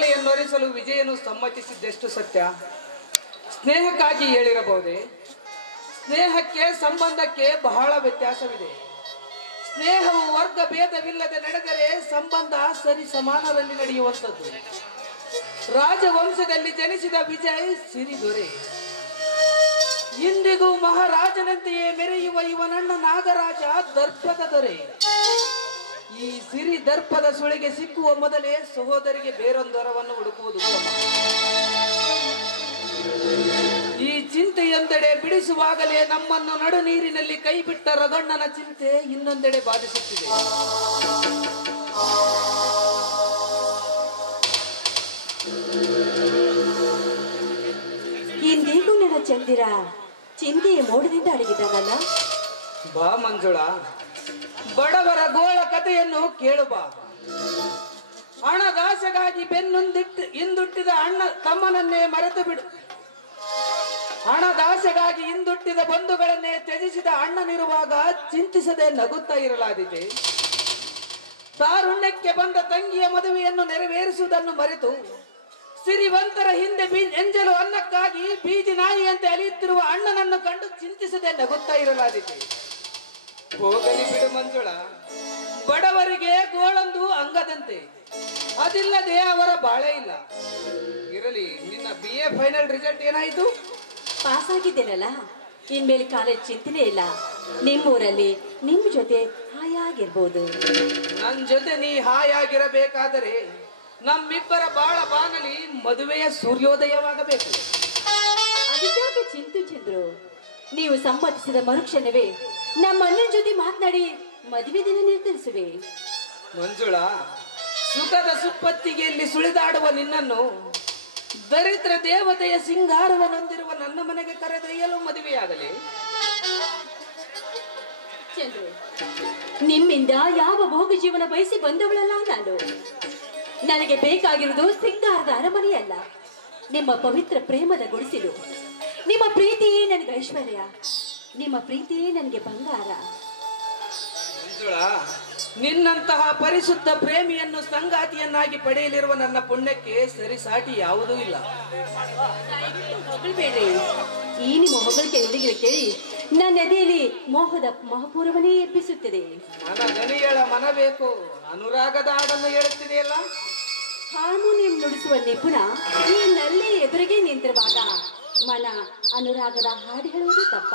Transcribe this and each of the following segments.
ಕಮಲೆಯನ್ನೊರಿಸಲು ವಿಜಯನು ಸಮ್ಮತಿಸಿದ್ದೆಷ್ಟು ಸತ್ಯ? ಸ್ನೇಹಕ್ಕಾಗಿ ಹೇಳಿರಬಹುದೇ? ಸ್ನೇಹಕ್ಕೆ ಸಂಬಂಧಕ್ಕೆ ಬಹಳ ವ್ಯತ್ಯಾಸವಿದೆ. ಸ್ನೇಹವು ವರ್ಗ ಭೇದವಿಲ್ಲದೆ ನಡೆದರೆ ಸಂಬಂಧ ಸರಿ ಸಮಾನರಲ್ಲಿ ನಡೆಯುವಂಥದ್ದು. ರಾಜವಂಶದಲ್ಲಿ ಜನಿಸಿದ ವಿಜಯ್ ಸಿರಿದೊರೆ. ಇಂದಿಗೂ ಮಹಾರಾಜನಂತೆಯೇ ಮೆರೆಯುವ ಇವನಣ್ಣ ನಾಗರಾಜ ದರ್ಪದ ದೊರೆ. ಈ ಸಿರಿ ದರ್ಪದ ಸುಳಿಗೆ ಸಿಕ್ಕುವ ಮೊದಲೇ ಸಹೋದರಿಗೆ ಬೇರೊಂದೊರವನ್ನು ಹುಡುಕುವುದು ಉತ್ತಮ. ಈ ಚಿಂತೆಯೊಂದೆಡೆ ಬಿಡಿಸುವಾಗಲೇ ನಮ್ಮನ್ನು ನಡು ನೀರಿನಲ್ಲಿ ಕೈ ಬಿಟ್ಟ ರಗಣ್ಣನ ಚಿಂತೆ ಇನ್ನೊಂದೆಡೆ ಬಾಧಿಸುತ್ತಿದೆ. ಇಂದಿಗೂ ನನ್ನ ಚಂದಿರ ಚಿಂತೆಯ ಮೋಡದಿಂದ ಅಡಗಿದ್ದಾನಲ್ಲ. ಬಾ ಮಂಜುಳಾ, ಬಡವರ ಗೋಳ ಕಥೆಯನ್ನು ಕೇಳು ಬಾ. ಹಣದಾಸೆಗಾಗಿ ಹಿಂದುಟ್ಟಿದ ಅಣ್ಣ ತಮ್ಮನನ್ನೇ ಮರೆತು ಬಿಡು. ಹಣದಾಸೆಗಾಗಿ ಹಿಂದುಟ್ಟಿದ ಬಂಧುಗಳನ್ನೇ ತ್ಯಜಿಸಿದ ಅಣ್ಣನಿರುವಾಗ ಚಿಂತಿಸದೆ ನಗುತ್ತಾ ಇರಲಾದಿದೆ. ತಾರುಣ್ಯಕ್ಕೆ ಬಂದ ತಂಗಿಯ ಮದುವೆಯನ್ನು ನೆರವೇರಿಸುವುದನ್ನು ಮರೆತು ಸಿರಿವಂತರ ಹಿಂದೆ ಎಂಜಲು ಅನ್ನಕ್ಕಾಗಿ ಬೀದಿ ನಾಯಿಯಂತೆ ಅಲಿಯುತ್ತಿರುವ ಅಣ್ಣನನ್ನು ಕಂಡು ಚಿಂತಿಸದೆ ನಗುತ್ತಾ ಇರಲಾದಿದೆ. ಹೋಗಲಿ ಬಿಡು ಮಂಜುಳ, ಬಡವರಿಗೆ ಗೋಳೊಂದು ಅಂಗದಂತೆ, ಅದಿಲ್ಲದೆ ಅವರ ಬಾಳೆ ಇಲ್ಲ. ಇರಲಿ, ನಿನ್ನ BA ಫೈನಲ್ ರಿಸಲ್ಟ್ ಏನಾಯಿತು? ಪಾಸ್ ಆಗಿದ್ದೇನಲ್ಲ, ಇನ್ಮೇಲೆ ಕಾಲೇಜ್ ಚಿಂತನೆ ಇಲ್ಲ. ನಿಮ್ಮೂರಲ್ಲಿ ನಿಮ್ಮ ಜೊತೆ ಹಾಯಾಗಿರ್ಬೋದು. ನನ್ನ ಜೊತೆ ನೀ ಹಾಯಾಗಿರಬೇಕಾದರೆ ನಮ್ಮಿಬ್ಬರ ಬಾಳ ಬಾನಲಿ ಮದುವೆಯ ಸೂರ್ಯೋದಯವಾಗಬೇಕು. ಅದಕ್ಕಾಗಿ ಚಂದ್ರು, ನೀವು ಸಮ್ಮತಿಸಿದ ಮರುಕ್ಷಣವೇ ನಮ್ಮ ಅಣ್ಣನ ಜೊತೆ ಮಾತನಾಡಿ ಮದುವೆ ದಿನ ನಿರ್ಧರಿಸುವೆ. ಮಂಜುಳಾ, ಸುಖದ ಸುಪ್ಪತ್ತಿಗೆಯಲ್ಲಿ ಸುಳಿದಾಡುವ ನಿನ್ನನ್ನು ದರಿದ್ರ ದೇವತೆಯ ಸಿಂಗಾರವನ್ನೊಂದಿರುವ ನನ್ನ ಮನೆಗೆ ಕರೆದೊಯ್ಯಲು ಮದುವೆಯಾಗಲಿ. ಚಂದ್ರು, ನಿಮ್ಮಿಂದ ಯಾವ ಭೋಗ ಜೀವನ ಬಯಸಿ ಬಂದವಳಲ್ಲ ನಾನು. ನನಗೆ ಬೇಕಾಗಿರುವುದು ಸಿಂಗಾರದ ಅರಮನೆಯಲ್ಲ, ನಿಮ್ಮ ಪವಿತ್ರ ಪ್ರೇಮದ ಗುಡಿಸಿಲು. ನಿಮ್ಮ ಪ್ರೀತಿಯೇ ನನಗೆ ಐಶ್ವರ್ಯ, ನಿಮ್ಮ ಪ್ರೀತಿಯೇ ನನಗೆ ಬಂಗಾರ. ಮಂಜುಳಾ, ನಿನ್ನಂತಹ ಪರಿಶುದ್ಧ ಪ್ರೇಮಿಯನ್ನು ಸಂಗಾತಿಯನ್ನಾಗಿ ಪಡೆಯಲಿರುವ ನನ್ನ ಪುಣ್ಯಕ್ಕೆ ಸರಿಸಾಟಿ ಯಾವುದೂ ಇಲ್ಲ. ಹೊಗಳ್ಬೇಡ್ರಿ, ಈ ನಿಮ್ಮ ಹೊಗಳಿಕೆ ನುಡಿಗಳು ಕೇಳಿ ನನ್ನ ಎದೆಯಲ್ಲಿ ಮೋಹದ ಮಹಾಪೂರ್ವನೇ ಎಬ್ಬಿಸುತ್ತದೆ. ಮನ ಗಣಿಯಳ ಮನ ಬೇಕು, ಅನುರಾಗದ ಹಾಡನ್ನು ಹೇಳುತ್ತಿದೆಯಲ್ಲ. ಹಾರ್ಮೋನಿಯಂ ನುಡಿಸುವ ನಿಪುಣ ನೀನಲ್ಲೇ ಎದುರಿಗೆ ನಿಂತಿರುವಾಗ ಮನ ಅನುರಾಗದ ಹಾಡು ಹೇಳುವುದು ತಪ್ಪ?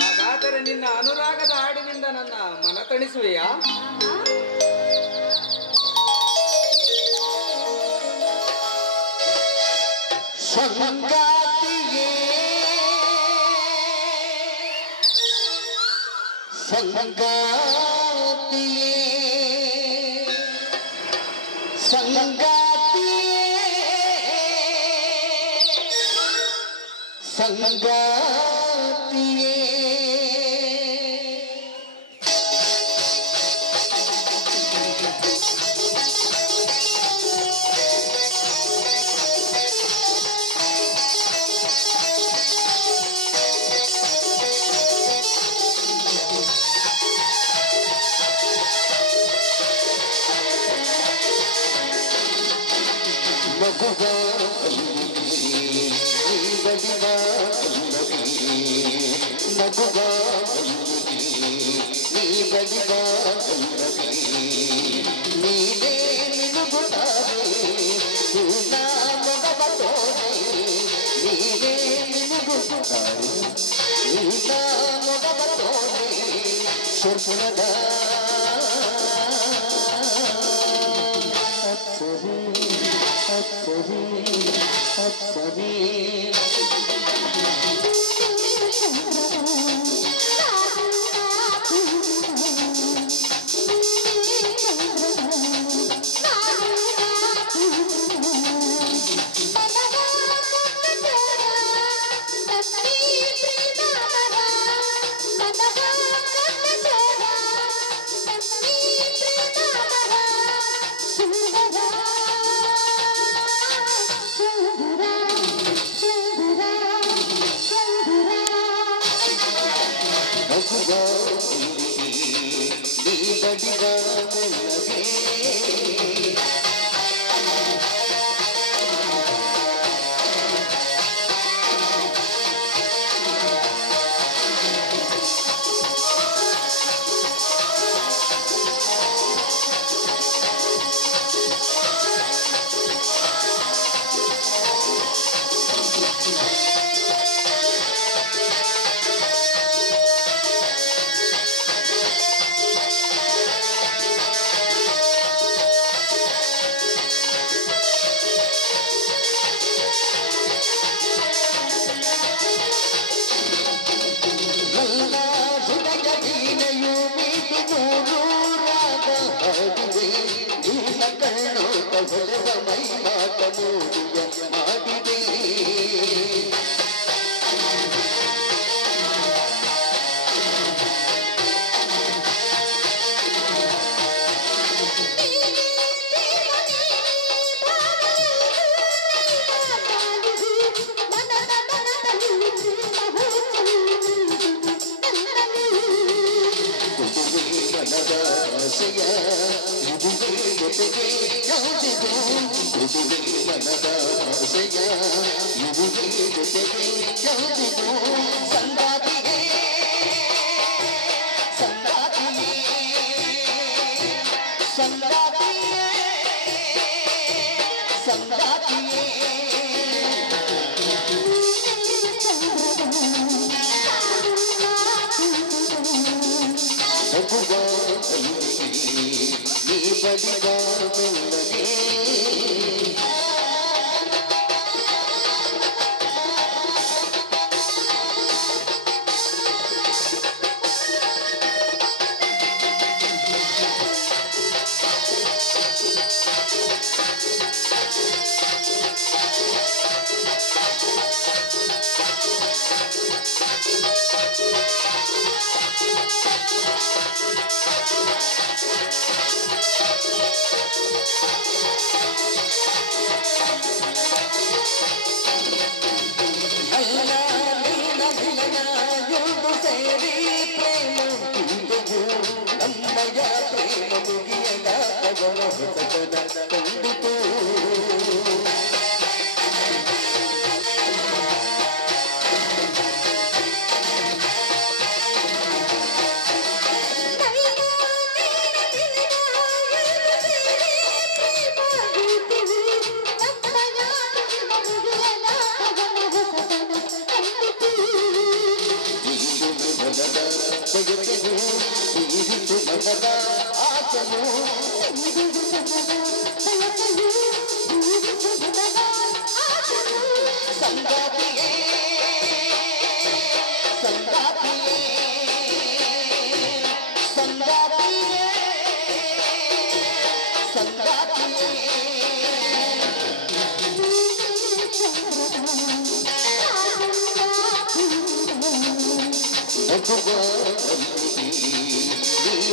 ಹಾಗಾದರೆ ನಿನ್ನ ಅನುರಾಗದ ಹಾಡಿನಿಂದ ನನ್ನ ಮನ ತಣಿಸುವೆಯಾ? ಸಂಗಾತಿಯೇ ಸಂಗಾತಿಯೇ ಸಂಗಾತಿಯೇ ಸಂಗಾತಿಯೇ ಮಗುವಾ ಬಡಿವಾ ಮಗುವಾ ನೀ ಬಡಿವಾ ನೀನೇ ನಿಲುಗುತ್ತಾರೆ ಮೊಗಬತೋರೆ ನೀನೇ ನಿಲುಗುತ್ತಾರೆ ಮೊಗಬತೋರೆ ಸ್ವರ್ಗದ ಅಪ್ಸರಿ ಜೋಡಿಯ ಮಾಡಿದೆ ಆಸೆಯ ಇದುವೇ ಜೊತೆಗೆ ಯಾವುದಿದು ಇದುವೇ ಮನದ ಆಸೆಯ ಇದುವೇ ಜೊತೆಗೆ ಯಾವುದಿದು ಸಂಗಾತಿಗೆ ಸಂಗಾತಿಯೇ ಸಂಗಾತಿಯೇ ಸಂಗಾತಿಯೇ ನೀ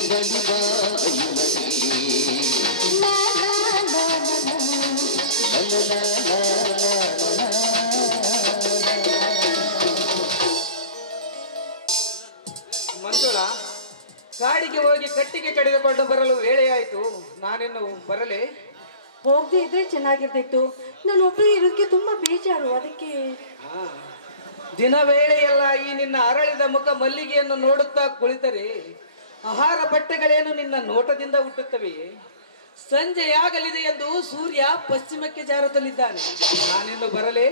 ಬಲಿದ ಮೆಲ್ಲಗೆ ಮಂಜುಳಾ, ಕಾಡಿಗೆ ಹೋಗಿ ಕಟ್ಟಿಗೆ ಕಡಿದುಕೊಂಡು ಬರಲು ವೇಳೆಯಾಯಿತು. ನಾನಿನ್ನು ಬರಲೇ? ಹೋಗದೆ ಇದ್ರೆ ಚೆನ್ನಾಗಿರ್ತಿತ್ತು. ನಾನು ಒಬ್ಬರೇ ಇರೋದಕ್ಕೆ ತುಂಬಾ ಬೇಜಾರು. ಅದಕ್ಕೆ ದಿನ ವೇಳೆಯೆಲ್ಲ ಈ ನಿನ್ನ ಅರಳಿದ ಮುಖ ಮಲ್ಲಿಗೆಯನ್ನು ನೋಡುತ್ತಾ ಕುಳಿತರೆ ಆಹಾರ ಬಟ್ಟೆಗಳೇನು ನಿನ್ನ ನೋಟದಿಂದ ಹುಟ್ಟುತ್ತವೆ. ಸಂಜೆಯಾಗಲಿದೆ ಎಂದು ಸೂರ್ಯ ಪಶ್ಚಿಮಕ್ಕೆ ಜಾರುತ್ತಲಿದ್ದಾನೆ. ನಾನಿನ್ನು ಬರಲೇ?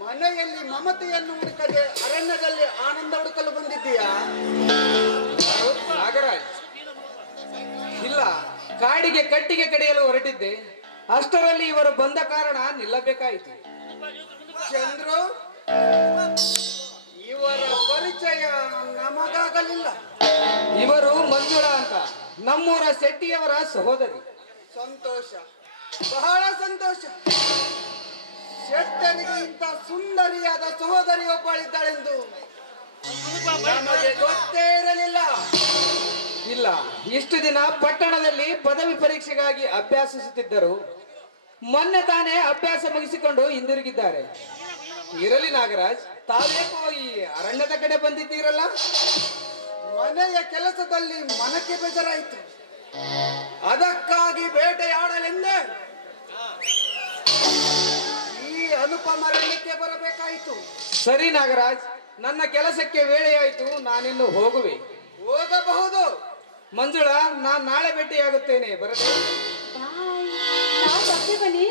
ಮನೆಯಲ್ಲಿ ಮಮತೆಯನ್ನು ಹುಡುಕದೆ ಅರಣ್ಯದಲ್ಲಿ ಆನಂದ ಹುಡುಕಲು ಬಂದಿದ್ದೀಯಾ ನಾಗರಾಜ್? ಇಲ್ಲ, ಕಾಡಿಗೆ ಕಟ್ಟಿಗೆ ಕಡಿಯಲು ಹೊರಟಿದ್ದೆ. ಅಷ್ಟರಲ್ಲಿ ಇವರು ಬಂದ ಕಾರಣ ನಿಲ್ಲಬೇಕಾಯಿತು. ಚಂದ್ರು, ಇವರ ಪರಿಚಯ ನಮಗಾಗಲಿಲ್ಲ. ಇವರು ಮಂಜುಳಾ ಅಂತ, ನಮ್ಮೂರ ಶೆಟ್ಟಿಯವರ ಸಹೋದರಿ. ಸಂತೋಷ, ಬಹಳ ಸಂತೋಷ. ಶೆಟ್ಟನಿಗೆ ಇಂಥ ಸುಂದರಿಯಾದ ಸಹೋದರಿ ಒಬ್ಬಳಿದ್ದಾಳೆಂದು ನಮಗೆ ಗೊತ್ತೇ ಇರಲಿಲ್ಲ. ಇಲ್ಲ, ಇಷ್ಟು ದಿನ ಪಟ್ಟಣದಲ್ಲಿ ಪದವಿ ಪರೀಕ್ಷೆಗಾಗಿ ಅಭ್ಯಾಸಿಸುತ್ತಿದ್ದರು. ಮೊನ್ನೆ ತಾನೇ ಅಭ್ಯಾಸ ಮುಗಿಸಿಕೊಂಡು ಹಿಂದಿರುಗಿದ್ದಾರೆ. ಇರಲಿ ನಾಗರಾಜ್, ತಾವೇಕೋ ಈ ಅರಣ್ಯದ ಕಡೆ ಬಂದಿದ್ದೀರಲ್ಲ? ಮನೆಯ ಕೆಲಸದಲ್ಲಿ ಮನಕ್ಕೆ ಬೇಜಾರಾಯಿತು. ಅದಕ್ಕಾಗಿ ಬೇಟೆಯಾಡಲೆಂದೇ ಅನುಪಮರಣ್ಯಕ್ಕೆ ಬರಬೇಕಾಯಿತು. ಸರಿ ನಾಗರಾಜ್, ನನ್ನ ಕೆಲಸಕ್ಕೆ ವೇಳೆಯಾಯಿತು, ನಾನಿನ್ನು ಹೋಗುವೆ. ಹೋಗಬಹುದು. ಮಂಜುಳಾ, ನಾನು ನಾಳೆ ಭೇಟಿಯಾಗುತ್ತೇನೆ, ಬರದೆ. ಬಾಯ್. ನಾನ್ ಬರ್ತೆ ಬನ್ನಿ.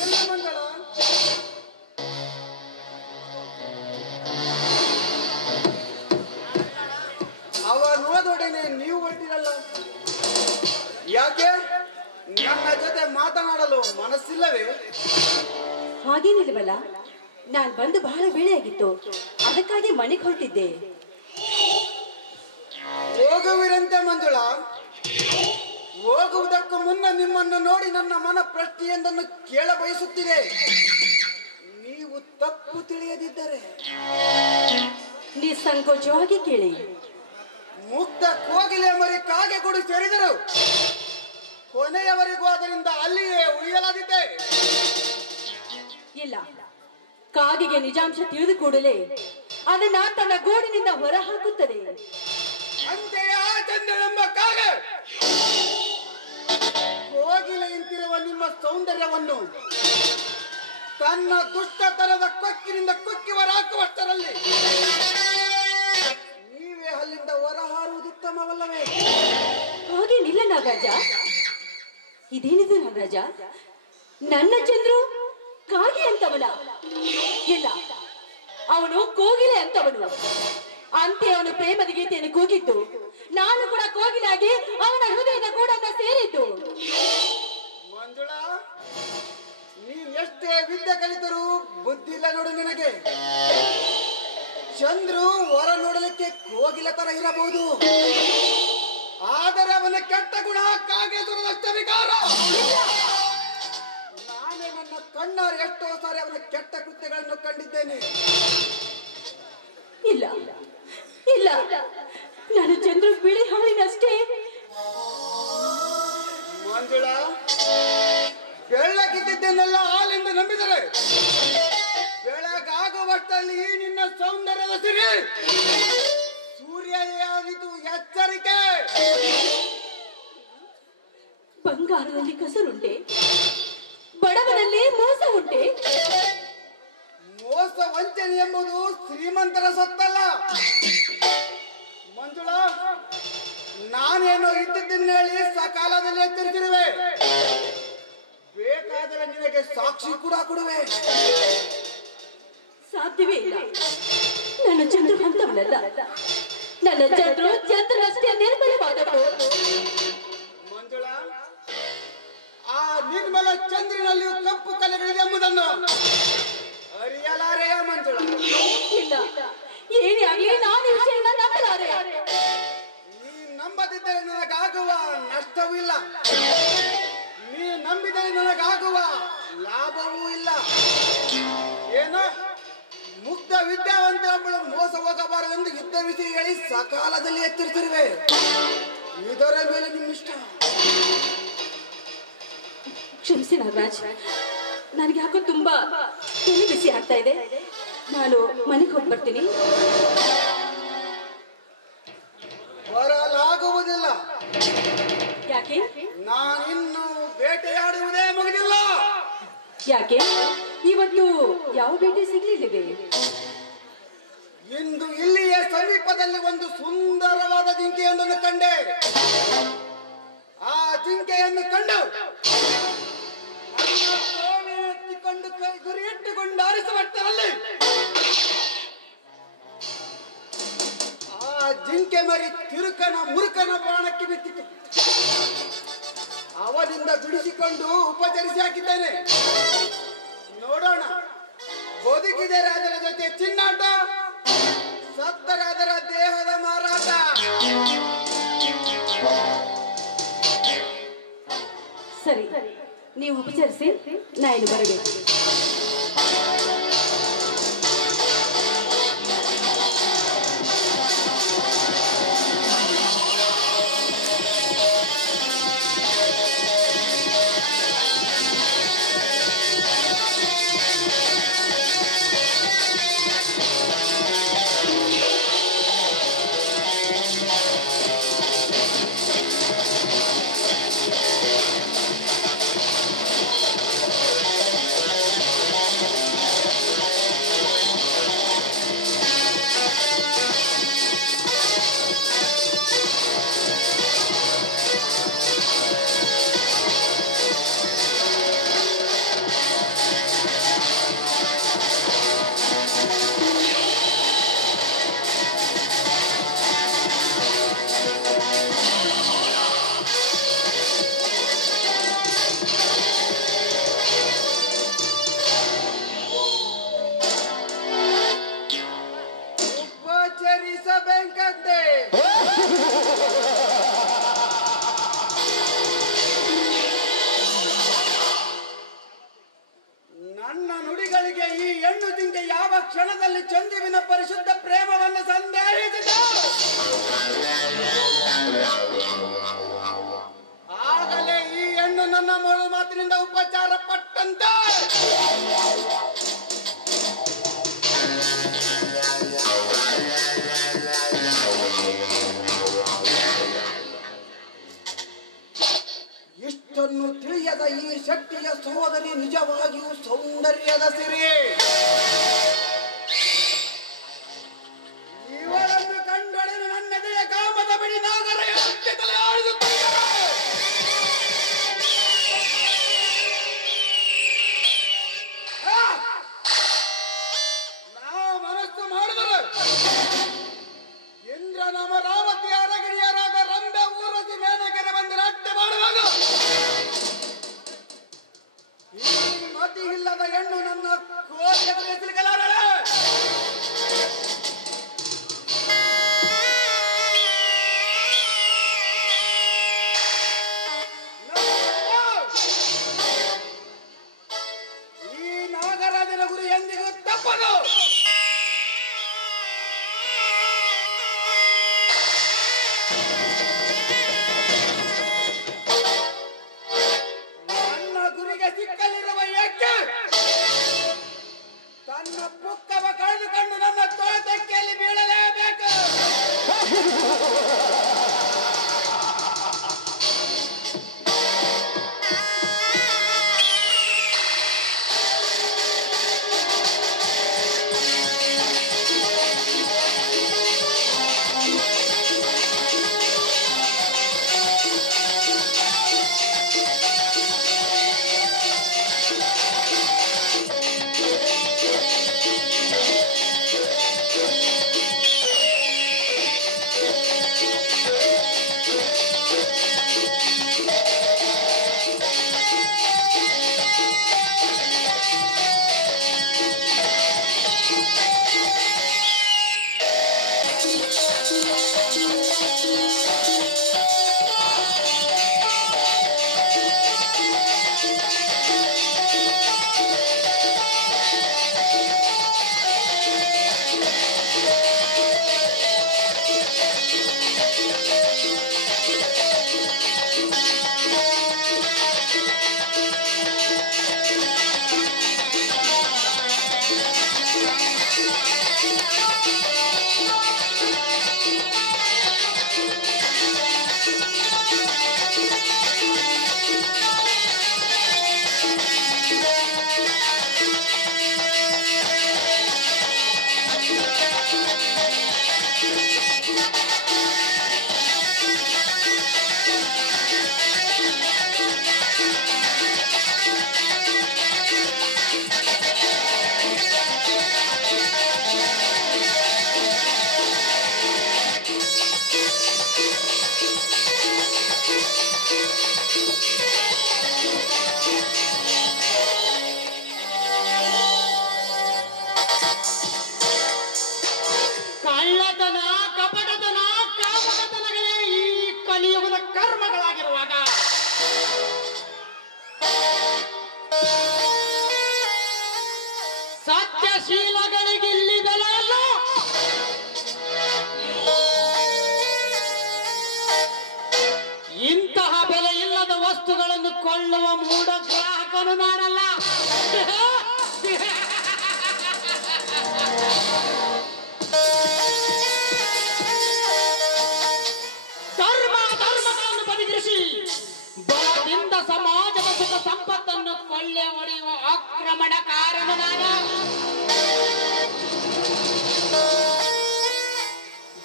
ಎಲ್ಲ ಮಂಗಳ, ಅವ ನೋದೊಡನೆ ನೀವು ಹೊರಟಿರಲ್ಲ, ಯಾಕೆ? ನನ್ನ ಜೊತೆ ಮಾತನಾಡಲು ಮನಸ್ಸಿಲ್ಲವೇ? ಹಾಗೇನಿಲ್ವಲ್ಲ, ನಾನ್ ಬಂದು ಬಹಳ ವೇಳೆಯಾಗಿತ್ತು, ಅದಕ್ಕಾಗಿ ಮನೆಗೆ ಹೊರಟಿದ್ದೆ. ಹೋಗುವಿರಂತೆ ಮಂಜುಳಾ. ಹೋಗುವುದಕ್ಕೂ ಮುನ್ನ ನಿಮ್ಮನ್ನು ನೋಡಿ ನನ್ನ ಮನ ಪ್ರಶ್ನೆಯೊಂದನ್ನು ಕೇಳ ಬಯಸುತ್ತಿದೆ. ನೀವು ತಪ್ಪು ತಿಳಿಯದಿದ್ದರೆ ನಿಸ್ಸಂಕೋಚವಾಗಿ ಕೇಳಿ. ಮುಕ್ತ ಕೋಗಿಲೆ ಮರಿ ಕಾಗೆ ಗುಡಿ ಸೇರಿದರು, ಕೊನೆಯವರೆಗೂ ಅದರಿಂದ ಅಲ್ಲಿಯೇ ಉಳಿಯಲಾದಿದ್ದೆ. ಇಲ್ಲ, ಕಾಗೆಗೆ ನಿಜಾಂಶ ತಿಳಿದು ಕೂಡಲೇ ಅದನ್ನ ತನ್ನ ಗೂಡಿನಿಂದ ಹೊರ ಹಾಕುತ್ತದೆ. ಅಂತೆಯೇ ಆ ಚಂದ್ರನೆಂಬ ಕಾಗೆ ಕೋಗಿಲೆಯಂತಿರುವ ನಿಮ್ಮ ಸೌಂದರ್ಯವನ್ನು ತನ್ನ ದುಷ್ಟತನದ ಕೊಕ್ಕಿನಿಂದ ಕೊಕ್ಕಿ ಹೊರಹಾಕುವಷ್ಟರಲ್ಲಿ ನೀವೇ ಅಲ್ಲಿಂದ ಹೊರಹಾರುವುದು ಉತ್ತಮವಲ್ಲವೇ? ಹಾಗೇನಿಲ್ಲ ನಾಗರಾಜ. ಇದೇನಿದು ನಾಗರಾಜ? ನನ್ನ ಚಂದ್ರು ಕಾಗೆ ಅಂತವನ? ಇಲ್ಲ, ಅವನು ಕೋಗಿಲೆ ಅಂತವನು. ಅಂತೆ ಅವನು ಪ್ರೇಮದ ಗೀತೆಯನ್ನು ಕೂಗಿದ್ದು, ನಾನು ಕೂಡ ಕೋಗಿಲಾಗಿ ಅವನ ಹೃದಯದ ಗೂಡನ್ನ ಸೇರಿದ್ದು. ಮಂಜುಳಾ, ನೀನ್ ಎಷ್ಟೇ ವಿದ್ಯೆ ಕಲಿತರೂ ಬುದ್ಧಿ ಇಲ್ಲ ನೋಡು ನಿನಗೆ. ಚಂದ್ರು ಹೊರ ನೋಡಲಿಕ್ಕೆ ಕೋಗಿಲ ತರ ಇರಬಹುದು, ಆದರೆ ಅವನ ಕೆಟ್ಟ ಗುಣ ಕಾಗೆ ಸುರದಷ್ಟೇ ವಿಕಾರ. ನಾನೇ ನನ್ನ ಕಣ್ಣಾರೆ ಎಷ್ಟೋ ಸಾರಿ ಅವನ ಕೆಟ್ಟ ಕೃತ್ಯಗಳನ್ನು ಕಂಡಿದ್ದೇನೆ. ಇಲ್ಲ ಇಲ್ಲ, ನಾನು ಚಂದ್ರು ಬಿಳಿ ಹಾಳಿನಷ್ಟೇ. ಮಂಜುಳಾ, ಬೆಳ್ಳಗಿದ್ದನ್ನೆಲ್ಲ ಹಾಲೆಂದು ನಂಬಿದರೆ ಬೆಳಗಾಗುವಷ್ಟರಲ್ಲಿ ಈ ನಿನ್ನ ಸೌಂದರ್ಯದ ಸಿರಿ ಸೂರ್ಯೋದಯವಾದೀತು, ಎಚ್ಚರಿಕೆ. ಬಂಗಾರದಲ್ಲಿ ಕಸರುಂಟೆ, ಬಡವನಲ್ಲಿ ಮೋಸ ಉಂಟೆ. ಮೋಸ ವಂಚನೆ ಎಂಬುದು ಶ್ರೀಮಂತರ ಸೊತ್ತಲ್ಲ ಮಂಜುಳಾ. ನಾನೇನೋ ಇದ್ದದ್ದನ್ನ ಹೇಳಿ ಸಕಾಲದಲ್ಲಿ ಎಚ್ಚರಿಸಿರುವೆ, ಬೇಕಾದರೆ ನಿನಗೆ ಸಾಕ್ಷಿ ಕೂಡ ಕೊಡುವೆ. ಸಾಧ್ಯವೇ ಇಲ್ಲ, ನನ್ನ ಚಂದ್ರು ಅಂತವನಲ್ಲ. ನನ್ನ ಚಂದ್ರು ಚಂದ್ರನಷ್ಟೇ ನಿರ್ಮಲವಾದವನು. ಮಂಜುಳಾ, ಆ ನಿರ್ಮಲ ಚಂದ್ರನಲ್ಲಿಯೂ ಕಪ್ಪು ಕಲೆಗಳಿದೆ ಎಂಬುದನ್ನು ಅರಿಯಲಾರೆಯ ಮಂಜುಳಾ? ಇಲ್ಲ, ಏನೇ ಆಗಲಿ ನಾನು ಈ ವಿಷಯನ ನಂಬಲಾರೆ. ನೀ ನಂಬದಿದ್ದರೆ ನನಗಾಗುವ ನಷ್ಟವೂ ಇಲ್ಲ, ನೀ ನಂಬಿದರೆ ನನಗಾಗುವ ಲಾಭವೂ ಇಲ್ಲ. ಏನೋ ಮುಗ್ಧ ವಿದ್ಯಾವಂತ ಒಬ್ಬಳು ಮೋಸ ಹೋಗಬಾರದೆಂದು ಯುದ್ಧ ವಿಷಯ ಹೇಳಿ ಸಕಾಲದಲ್ಲಿ ಎಚ್ಚರಿಸಿರುವೆ. ಇದರ ಮೇಲೆ ನಿಮ್ಮಿಷ್ಟ. ಕ್ಷಮಿಸಿ ನಾಗರಾಜ್, ನನಗೆ ಯಾಕೋ ತುಂಬಾ ತಲೆ ಬಿಸಿ ಆಗ್ತಾ ಇದೆ. ನಾನು ಮನೆಗೆ ಹೋಗಿ ಬರ್ತೀನಿ. ಬರಲಾಗುವುದಿಲ್ಲ. ಯಾಕೆ? ನಾನಿನ್ನು ಬೇಟೆಯಾಡುವುದೇ ಮುಗಿದಿಲ್ಲ. ಯಾಕೆ? ಇವತ್ತು ಯಾವ ಭೇಟಿ ಸಿಗ್ಲಿಲ್ಲವೇ? ಇಂದು ಇಲ್ಲಿಯ ಸಮೀಪದಲ್ಲಿ ಒಂದು ಸುಂದರವಾದ ಜಿಂಕೆಯೊಂದನ್ನು ಕಂಡೆ. ಆ ಜಿಂಕೆಯನ್ನು ಕಂಡು ಎತ್ತಿಕೊಂಡು ಗುರಿ ಇಟ್ಟುಕೊಂಡು ಹಾರಿಸುವಷ್ಟರಲ್ಲಿ ಆ ಜಿಂಕೆ ಮರಿ ತಿರುಕನ ಮುರುಕನ ಬಾಣಕ್ಕೆ ಬಿತ್ತಿತು. ಅವನಿಂದ ಬಿಡಿಸಿಕೊಂಡು ಉಪಚರಿಸಿ ಹಾಕಿದ್ದೇನೆ. ನೋಡೋಣ, ಬದುಕಿದರೆ ಅದರ ಜೊತೆ ಚಿನ್ನಾಟ, ಸತ್ತರೆ ಅದರ ದೇಹದ ಮಾರಾಟ. ಸರಿ, ನೀವು ಉಪಚರಿಸಿ, ನಾ ಇಲ್ಲಿ ಬರಬೇಕು. ತಿಂಗಳಿಗೆ ಈ ಹೆಣ್ಣು ಜಿಂಕೆ ಯಾವ ಕ್ಷಣದಲ್ಲಿ ಚಂದ್ರುವಿನ ಪರಿಶುದ್ಧ ಪ್ರೇಮವನ್ನು ಸಂದೇಹಿಸಿದ ಆಗಲೇ ಈ ಹೆಣ್ಣು ನನ್ನ ಮಗಳು ಮಾತಿನಿಂದ ಉಪಚಾರ ಪಟ್ಟಂತೆ ಇಷ್ಟನ್ನು ತಿಳಿಯದ ಈ ಶಕ್ತಿಯ ಸಹೋದರಿ ನಿಜವಾಗಿಯೂ ಸೌಂದರ್ಯದ ಸಿರಿ. ಇವರನ್ನು ಕಂಡೊಡೆದು ನನ್ನೆದೆಯ ಕಾಮದ ಬಿಡಿ ನಾಗರ ತಲೆ ಆಡಿಸುತ್ತಿದ್ದಾರೆ. ನಾವು ಮನಸ್ಸು ಮಾಡಿದರೆ ಇಂದ್ರ ನಮ್ಮ ರಾವತಿ ಅರಗಿರಿಯರಾದ ರಂಬೆ ಊರಸಿ ಮೇನಕೆರೆ ಬಂದು ನಾಟ್ಯ ಮಾಡುವಾಗ ಈ ಮತಿ ಇಲ್ಲದ ಹೆಣ್ಣು ನನ್ನ ಕೋಟೆಯ ಹೆಸರಿಸಲಾರಳೆ. ಈ ನಾಗರಾಜನ ಗುರಿ ಎಂದಿಗೂ ತಪ್ಪದು. ಸಿಕ್ಕಲಿರುವ ಏಕೆ ತನ್ನ ಪುಕ್ಕವ ಕಳೆದುಕೊಂಡು ನನ್ನ ತೋಟಕ್ಕೆಯಲ್ಲಿ ಬೀಳಲೇಬೇಕು. ಸತ್ಯಶೀಲಗಳಿಗೆ ಇಲ್ಲಿ ಬೆಲೆ ಇಲ್ಲ. ಇಂತಹ ಬೆಲೆ ಇಲ್ಲದ ವಸ್ತುಗಳನ್ನು ಕೊಳ್ಳುವ ಮೂಢ ಗ್ರಾಹಕನು ನಾನಲ್ಲ. ಧರ್ಮಗಳನ್ನು ಬದಿಗಿರಿಸಿ ಬಲದಿಂದ ಸಮಾಜದ ಸುಖ ಸಂಪತ್ತನ್ನು ಕೊಳ್ಳೆ ಹೊಡೆಯುವ ಆಕ್ರಮಣಕಾರನು ನಾನು.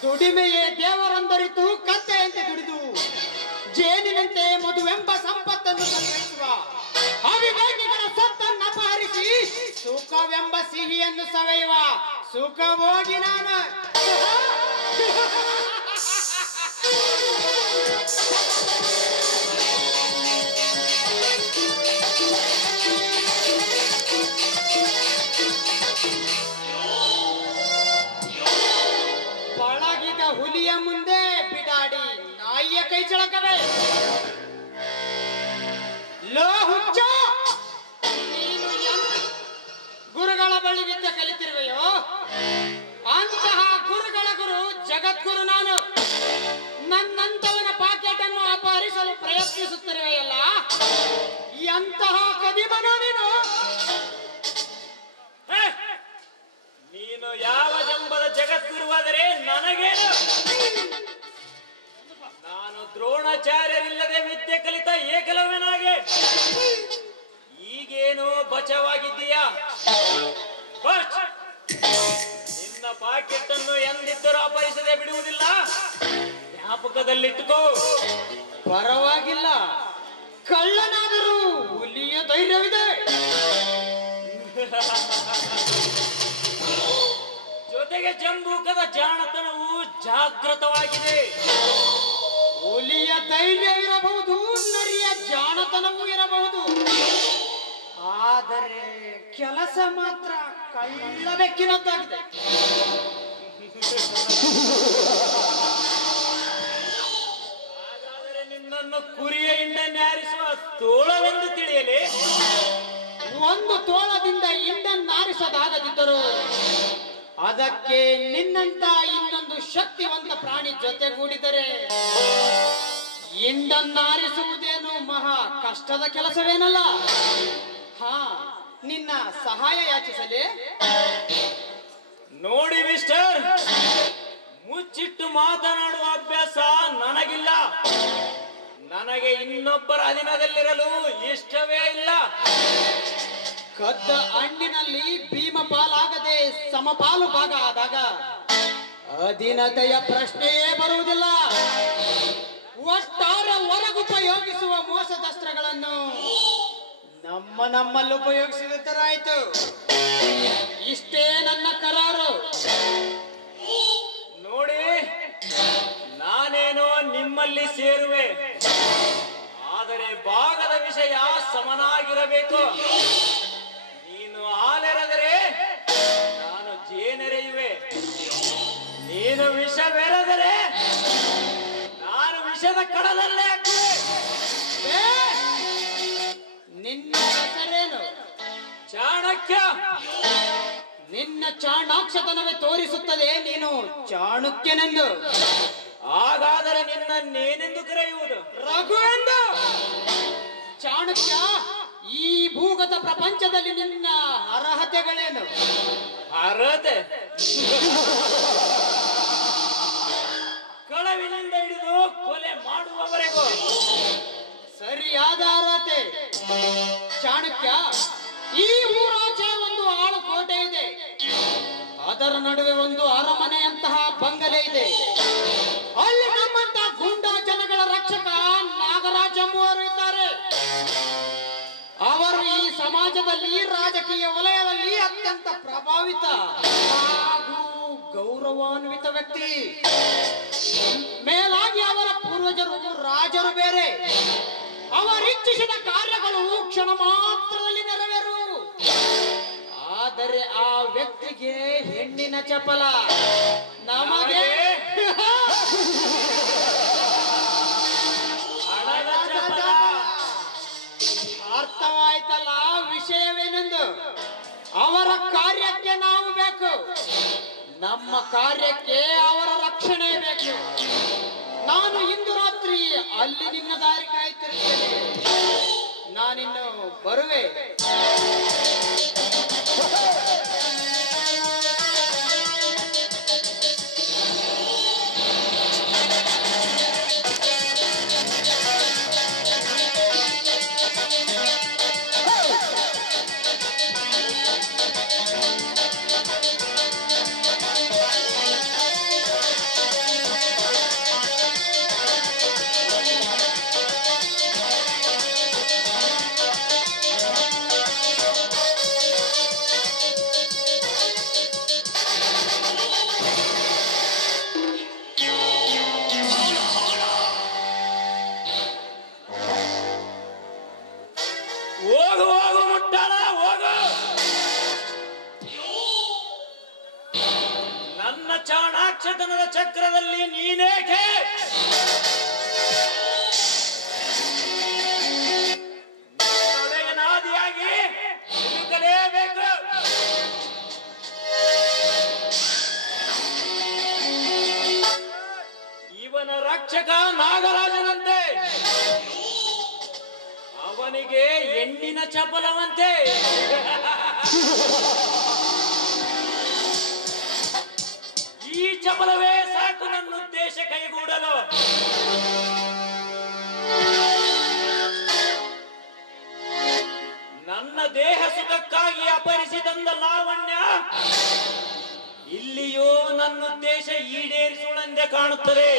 ದುಡಿಮೆಯೇ ದೇವರೊಂದರಿತು ಕತ್ತೆಯಂತೆ ದುಡಿದು ಜೇನಿನಂತೆ ಮಧುವೆಂಬ ಸಂಪತ್ತನ್ನು ಸಂಗ್ರಹಿಸುವ ಅವಿವೇಕಿಗಳ ಸತ್ತನ್ನು ಅಪಹರಿಸಿ ಸುಖವೆಂಬ ಸಿಹಿಯನ್ನು ಸವೆಯುವ ಸುಖಭೋಗಿ ನಾನು. ಪಳಗಿದ ಹುಲಿಯ ಮುಂದೆ ಬಿಡಾಡಿ ನಾಯಿಯ ಕೈ ಚಳಕವೇ. ಲೋ ಹುಚ್ಚ, ನೀನು ಗುರುಗಳ ನನಗೇನು? ನಾನು ದ್ರೋಣಾಚಾರ್ಯರಿಲ್ಲದೆ ವಿದ್ಯೆ ಕಲಿತ ಏಕಲವ್ಯನಾಗೆ ಈಗೇನೋ ಬಚಾವಾಗಿದ್ದೀಯಾ? ಬಟ್ ನಿನ್ನ ಪಾಕೆಟ್ ಅನ್ನು ಎಂದಿದ್ದರೂ ಅಪಹರಿಸದೆ ಬಿಡುವುದಿಲ್ಲ, ಜ್ಞಾಪಕದಲ್ಲಿಟ್ಟುಕೋ. ಪರವಾಗಿಲ್ಲ, ಕಳ್ಳನಾದರೂ ಹುಲಿಯ ಧೈರ್ಯವಿದೆ. ಜೊತೆಗೆ ಜಂಬೂಕದ ಜಾಣತನವು ಜಾಗೃತವಾಗಿದೆ. ಹುಲಿಯ ಧೈರ್ಯ ಇರಬಹುದು, ನರಿಯ ಜಾಣತನವೂ ಇರಬಹುದು, ಆದರೆ ಕೆಲಸ ಮಾತ್ರ ಕಳ್ಳ ಬೆಕ್ಕಿನದ್ದಾಗಿದೆ. ಹಾಗಾದರೆ ನಿನ್ನನ್ನು ಕುರಿಯ ಹಿಂಡನ್ನು ಹಾರಿಸುವ ತೋಳವೆಂದು ತಿಳಿಯಲೇ? ಒಂದು ತೋಳದಿಂದ ಹಿಂಡನ್ನಾರಿಸದಾಗದಿದ್ದರು ಅದಕ್ಕೆ ನಿನ್ನಂತ ಇನ್ನೊಂದು ಶಕ್ತಿವಂತ ಪ್ರಾಣಿ ಜೊತೆಗೂಡಿದರೆ ಹಿಂಡನ್ನಾರಿಸುವುದೇನು ಮಹಾ ಕಷ್ಟದ ಕೆಲಸವೇನಲ್ಲ. ಹಾ, ನಿನ್ನ ಸಹಾಯ ಯಾಚಿಸಲೇ? ನೋಡಿ ಮಿಸ್ಟರ್, ಮುಚ್ಚಿಟ್ಟು ಮಾತನಾಡುವ ಅಭ್ಯಾಸ ನನಗಿಲ್ಲ. ನನಗೆ ಇನ್ನೊಬ್ಬರ ಅಧೀನದಲ್ಲಿರಲು ಇಷ್ಟವೇ ಇಲ್ಲ. ಕದ್ದ ಹಣ್ಣಿನಲ್ಲಿ ಭೀಮ ಪಾಲಾಗದೆ ಸಮಪಾಲು ಭಾಗ ಆದಾಗ ಅಧೀನತೆಯ ಪ್ರಶ್ನೆಯೇ ಬರುವುದಿಲ್ಲ. ಒಟ್ಟಾರೆ ಹೊರಗುಪಯೋಗಿಸುವ ಮೋಸದಸ್ತ್ರಗಳನ್ನು ನಮ್ಮಲ್ಲಿ ಉಪಯೋಗಿಸಿದರಾಯಿತು. ಇಷ್ಟೇ ನನ್ನ ಕರಾರು. ನೋಡಿ, ನಾನೇನೋ ನಿಮ್ಮಲ್ಲಿ ಸೇರುವೆ, ಆದರೆ ಭಾಗದ ವಿಷಯ ಸಮನಾಗಿರಬೇಕು. ನೀನು ಹಾಲೆರೆದರೆ ನಾನು ಜೇನೆರೆಯುವೆ, ನೀನು ವಿಷವೆರೆದರೆ ನಾನು ವಿಷದ ಕಡಲಲ್ಲೇ ಹಾಕುವೆ. ನಿನ್ನ ಹೆಸರೇನು? ಚಾಣಕ್ಯ. ನಿನ್ನ ಚಾಣಾಕ್ಷತನವೇ ತೋರಿಸುತ್ತದೆ ನೀನು ಚಾಣಕ್ಯನೆಂದು. ಹಾಗಾದರೆ ನಿನ್ನನ್ನೇನೆಂದು ಕರೆಯುವುದು? ರಘು ಎಂದು. ಚಾಣಕ್ಯ, ಈ ಭೂಗತ ಪ್ರಪಂಚದಲ್ಲಿ ನಿನ್ನ ಅರ್ಹತೆಗಳೇನು? ಅರ್ಹತೆ ಕಳವಿನಿಂದ ಹಿಡಿದು ಕೊಲೆ ಮಾಡುವವರೆಗೂ ಸರಿಯಾದ ಅರ್ಹತೆ. ಚಾಣಕ್ಯ, ಈ ಊರಾಚೆ ಒಂದು ಆಳು ಕೋಟೆ ಇದೆ, ಅದರ ನಡುವೆ ಒಂದು ಅರಮನೆಯಂತಹ ಬಂಗಲೆ ಇದೆ. ಅಲ್ಲಿ ನಮ್ಮಂತ ಗೂಂಡಾ ಜನಗಳ ರಕ್ಷಕ ನಾಗರಾಜ ಎಂಬುವರು ಇದ್ದಾರೆ. ಅವರು ಈ ಸಮಾಜದಲ್ಲಿ ರಾಜಕೀಯ ವಲಯದಲ್ಲಿ ಅತ್ಯಂತ ಪ್ರಭಾವಿತ ಹಾಗೂ ಗೌರವಾನ್ವಿತ ವ್ಯಕ್ತಿ. ಮೇಲಾಗಿ ಅವರ ಪೂರ್ವಜರು ರಾಜರು ಬೇರೆ. ಅವರಿಚ್ಛಿಸಿದ ಕಾರ್ಯಗಳು ಕ್ಷಣ ಮಾತ್ರದಲ್ಲಿ ನೆರವೇರು. ಆದರೆ ಆ ವ್ಯಕ್ತಿಗೆ ಹೆಣ್ಣಿನ ಚಪಲ, ನಮಗೆ ಹಣದ ಚಪಲ. ಅರ್ಥವಾಯ್ತಲ್ಲ ವಿಷಯವೇನೆಂದು. ಅವರ ಕಾರ್ಯಕ್ಕೆ ನಾವು ಬೇಕು, ನಮ್ಮ ಕಾರ್ಯಕ್ಕೆ ಅವರ ರಕ್ಷಣೆ ಬೇಕು. ನಾನು ಇಂದು ರಾತ್ರಿ ಅಲ್ಲಿ ನಿನ್ನ ದಾರಿ ಕಾಯ್ತಿರುತ್ತೇನೆ. ನಾನಿನ್ನು ಬರುವೆ. ಹೋಗು ಹೋಗು ಮುಟ್ಟಾಳ, ಹೋಗು. ನನ್ನ ಚಾಣಾಕ್ಷತನದ ಚಕ್ರದಲ್ಲಿ ನೀನೇಕೆ? ನಾದಿಯಾಗಿ ನಿಲ್ಲಲೇಬೇಕು. ಇವನ ರಕ್ಷಕ ನಾಗರಾಜನಂತೆ, ಅವನಿಗೆ ಹೆಣ್ಣಿನ ಚಪಲವಂತೆ. ಈ ಚಪಲವೇ ದೇಹ ಸುಖಕ್ಕಾಗಿ ಅಪಹರಿಸಿ ತಂದ ಲಾವಣ್ಯ ಇಲ್ಲಿಯೋ ನನ್ನ ಉದ್ದೇಶ ಈಡೇರಿಸುವಂತೆ ಕಾಣುತ್ತದೆ.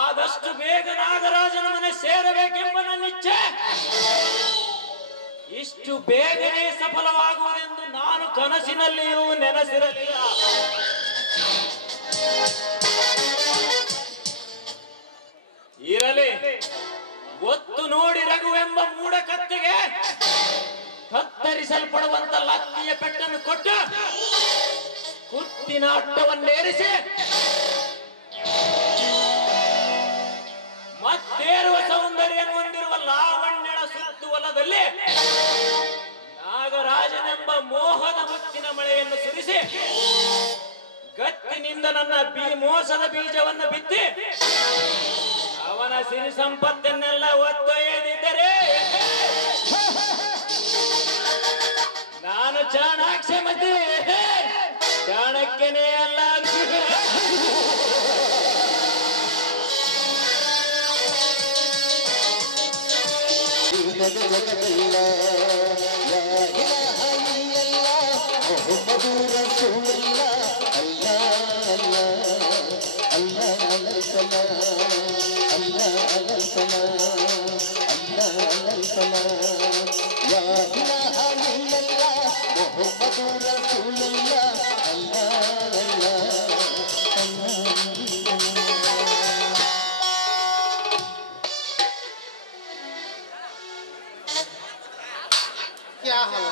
ಆದಷ್ಟು ಬೇಗ ನಾಗರಾಜನ ಮನೆ ಸೇರಬೇಕೆಂಬ ನನ್ನ ಇಚ್ಛೆ ಇಷ್ಟು ಬೇಗನೆ ಸಫಲವಾಗುವುದೆಂದು ನಾನು ಕನಸಿನಲ್ಲಿಯೂ ನೆನೆಸಿರಲಿಲ್ಲ. ಇರಲಿ, ಒತ್ತು ನೋಡಿ ರಘುವೆಂಬ ಮೂಢ ಕತ್ತೆಗೆ ಕತ್ತರಿಸಲ್ಪಡುವಂತ ಲತ್ತಿಯ ಪೆಟ್ಟನ್ನು ಕೊಟ್ಟು ಕುತ್ತಿನ ಅಟ್ಟವನ್ನೇರಿಸಿ ಮತ್ತೇರುವ ಸೌಂದರ್ಯ ಹೊಂದಿರುವ ಲಾವಣ್ಯನ ಸುತ್ತುವಲದಲ್ಲಿ ನಾಗರಾಜನೆಂಬ ಮೋಹದ ಮುತ್ತಿನ ಮಳೆಯನ್ನು ಸುರಿಸಿ ಗತ್ತಿನಿಂದ ನನ್ನ ಮೋಸದ ಬೀಜವನ್ನು ಬಿತ್ತಿ ಅವನ ಸಿರಿ ಸಂಪತ್ತನ್ನೆಲ್ಲ ಒತ್ತೊಯ್ಯದಿದ್ದರೆ ನಾನು ಚಾಣಾಕ್ಷ ಮತ್ತೆ ಚಾಣಕ್ಯನೇ ಅಲ್ಲ. क्या हुआ?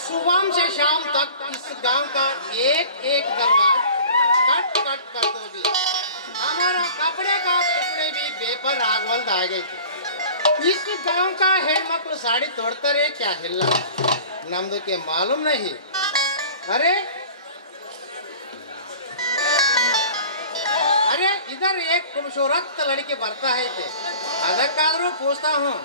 सुबह से शाम तक इस गांव का एक एक दरवाजा कट कट कर दो भी हमारा कपड़े का टुकड़े भी बेपर रागवल आ गए थे. इस गांव का हेडमक्ಳು साड़ी तोड़ता रहे क्या हिल्ला नमदो के मालूम नहीं. अरे अरे इधर एक खूबसूरत लड़की बरता है थे ಅದಕ್ಕಾದರೂ पूछता हूँ.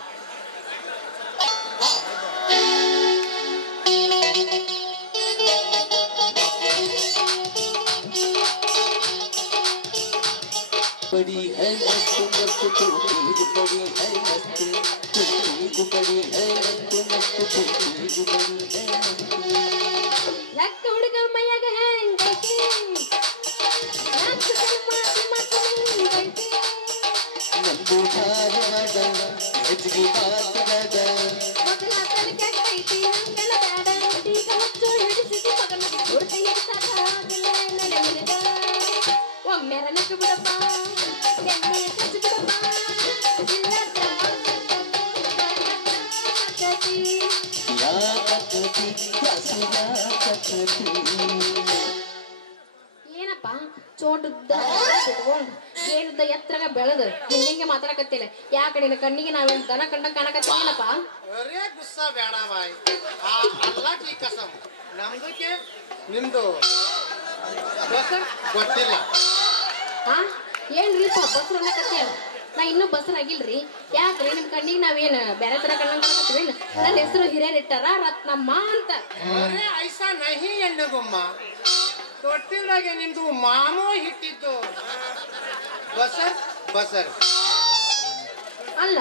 बड़ी है मस्त मस्त तूफीज बड़ी है मस्त तूफीज बड़ी है मस्त तूफीज बड़ी है ಲಕ್ಕ ಹುಡುಗ ಮೈಯಾಗ ಹೆಂಗೈತಿ ಲಕ್ಕ ಮಾತು ಮಾತು ಹೆಂಗೈತಿ ನಂದು ಭಾರವಾದ ಹೆಚ್ಚಿಗೆ ಮಾತುವಾದ ಮಗನ ತಲೆ ಕೆಟ್ಟೈತಿ ಹಂಗನ ಬ್ಯಾಡ ಈಗ ಹುಚ್ಚು ಹಿಡಿಸಿದಿ ಮಗನ ಹುಡುಗ ಎಡ್ಸಾಕ ಆಗಿಲ್ಲ ನಡೆ ಮಿರಿದ ಒಮ್ಮೆ ನಕ್ಕು ಬಿಡಪ್ಪ ಎಣ್ಣೆ ಕಚ್ಚಿ ಬಿಡಪ್ಪ ಇಲ್ಲ या कथती क्या सुना कथती ಏನಪ್ಪ ಚೋಟುದ್ದ ಬಿಟ್ಕೊಂಡು ಏನುದ್ದ ಎತ್ತರಾಗ ಬೆಳೆದು ಹಿಂಗೆ ಮಾತಾಡಕತ್ತಿಲ್ಲ ಯಾಕೆ ನಿನ್ನ ಕಣ್ಣಿಗೆ ನಾವೇನು ದನ ಕಂಡಂಗೆ ಕಾಣಕತ್ತೀನಪ್ಪ. अरे गुस्सा ಬೇಡ भाई अल्लाह की कसम ನಮ್ದಕ್ಕೆ ನಿಮ್ದು ಗೊತ್ತಿಲ್ಲ. ಹಾ ಏನ್ರಿಪ್ಪ ಬಸ್ರು ಅನ್ನಕತ್ತೀಯ? ನಾ ಇನ್ನೂ ಬಸ್ರಾಗಿಲ್ರಿ. ಯಾಕ್ರಿ ನಿಮ್ ಕಣ್ಣಿಗೆ ನಾವೇನು ಬೇರೆ ತರ ಕಂಡಂಗೆ ಕಾಣಕತ್ತೀವಿ? ನನ್ನ ಹೆಸರು ಹಿರಿಯರಿಟ್ಟಾರ ರತ್ನಮ್ಮ ಅಂತ. ಅರೆ ಐಸಾ ನಹಿ ಹೆಣ್ಣುಗೊಮ್ಮ ತೊಟ್ಟಿಲ್ದಾಗೆ ನಿಮ್ದು ಮಾಮೂ ಹಿಟ್ಟಿದ್ದು ಬಸರ್ ಬಸರ್. ಅಲ್ಲ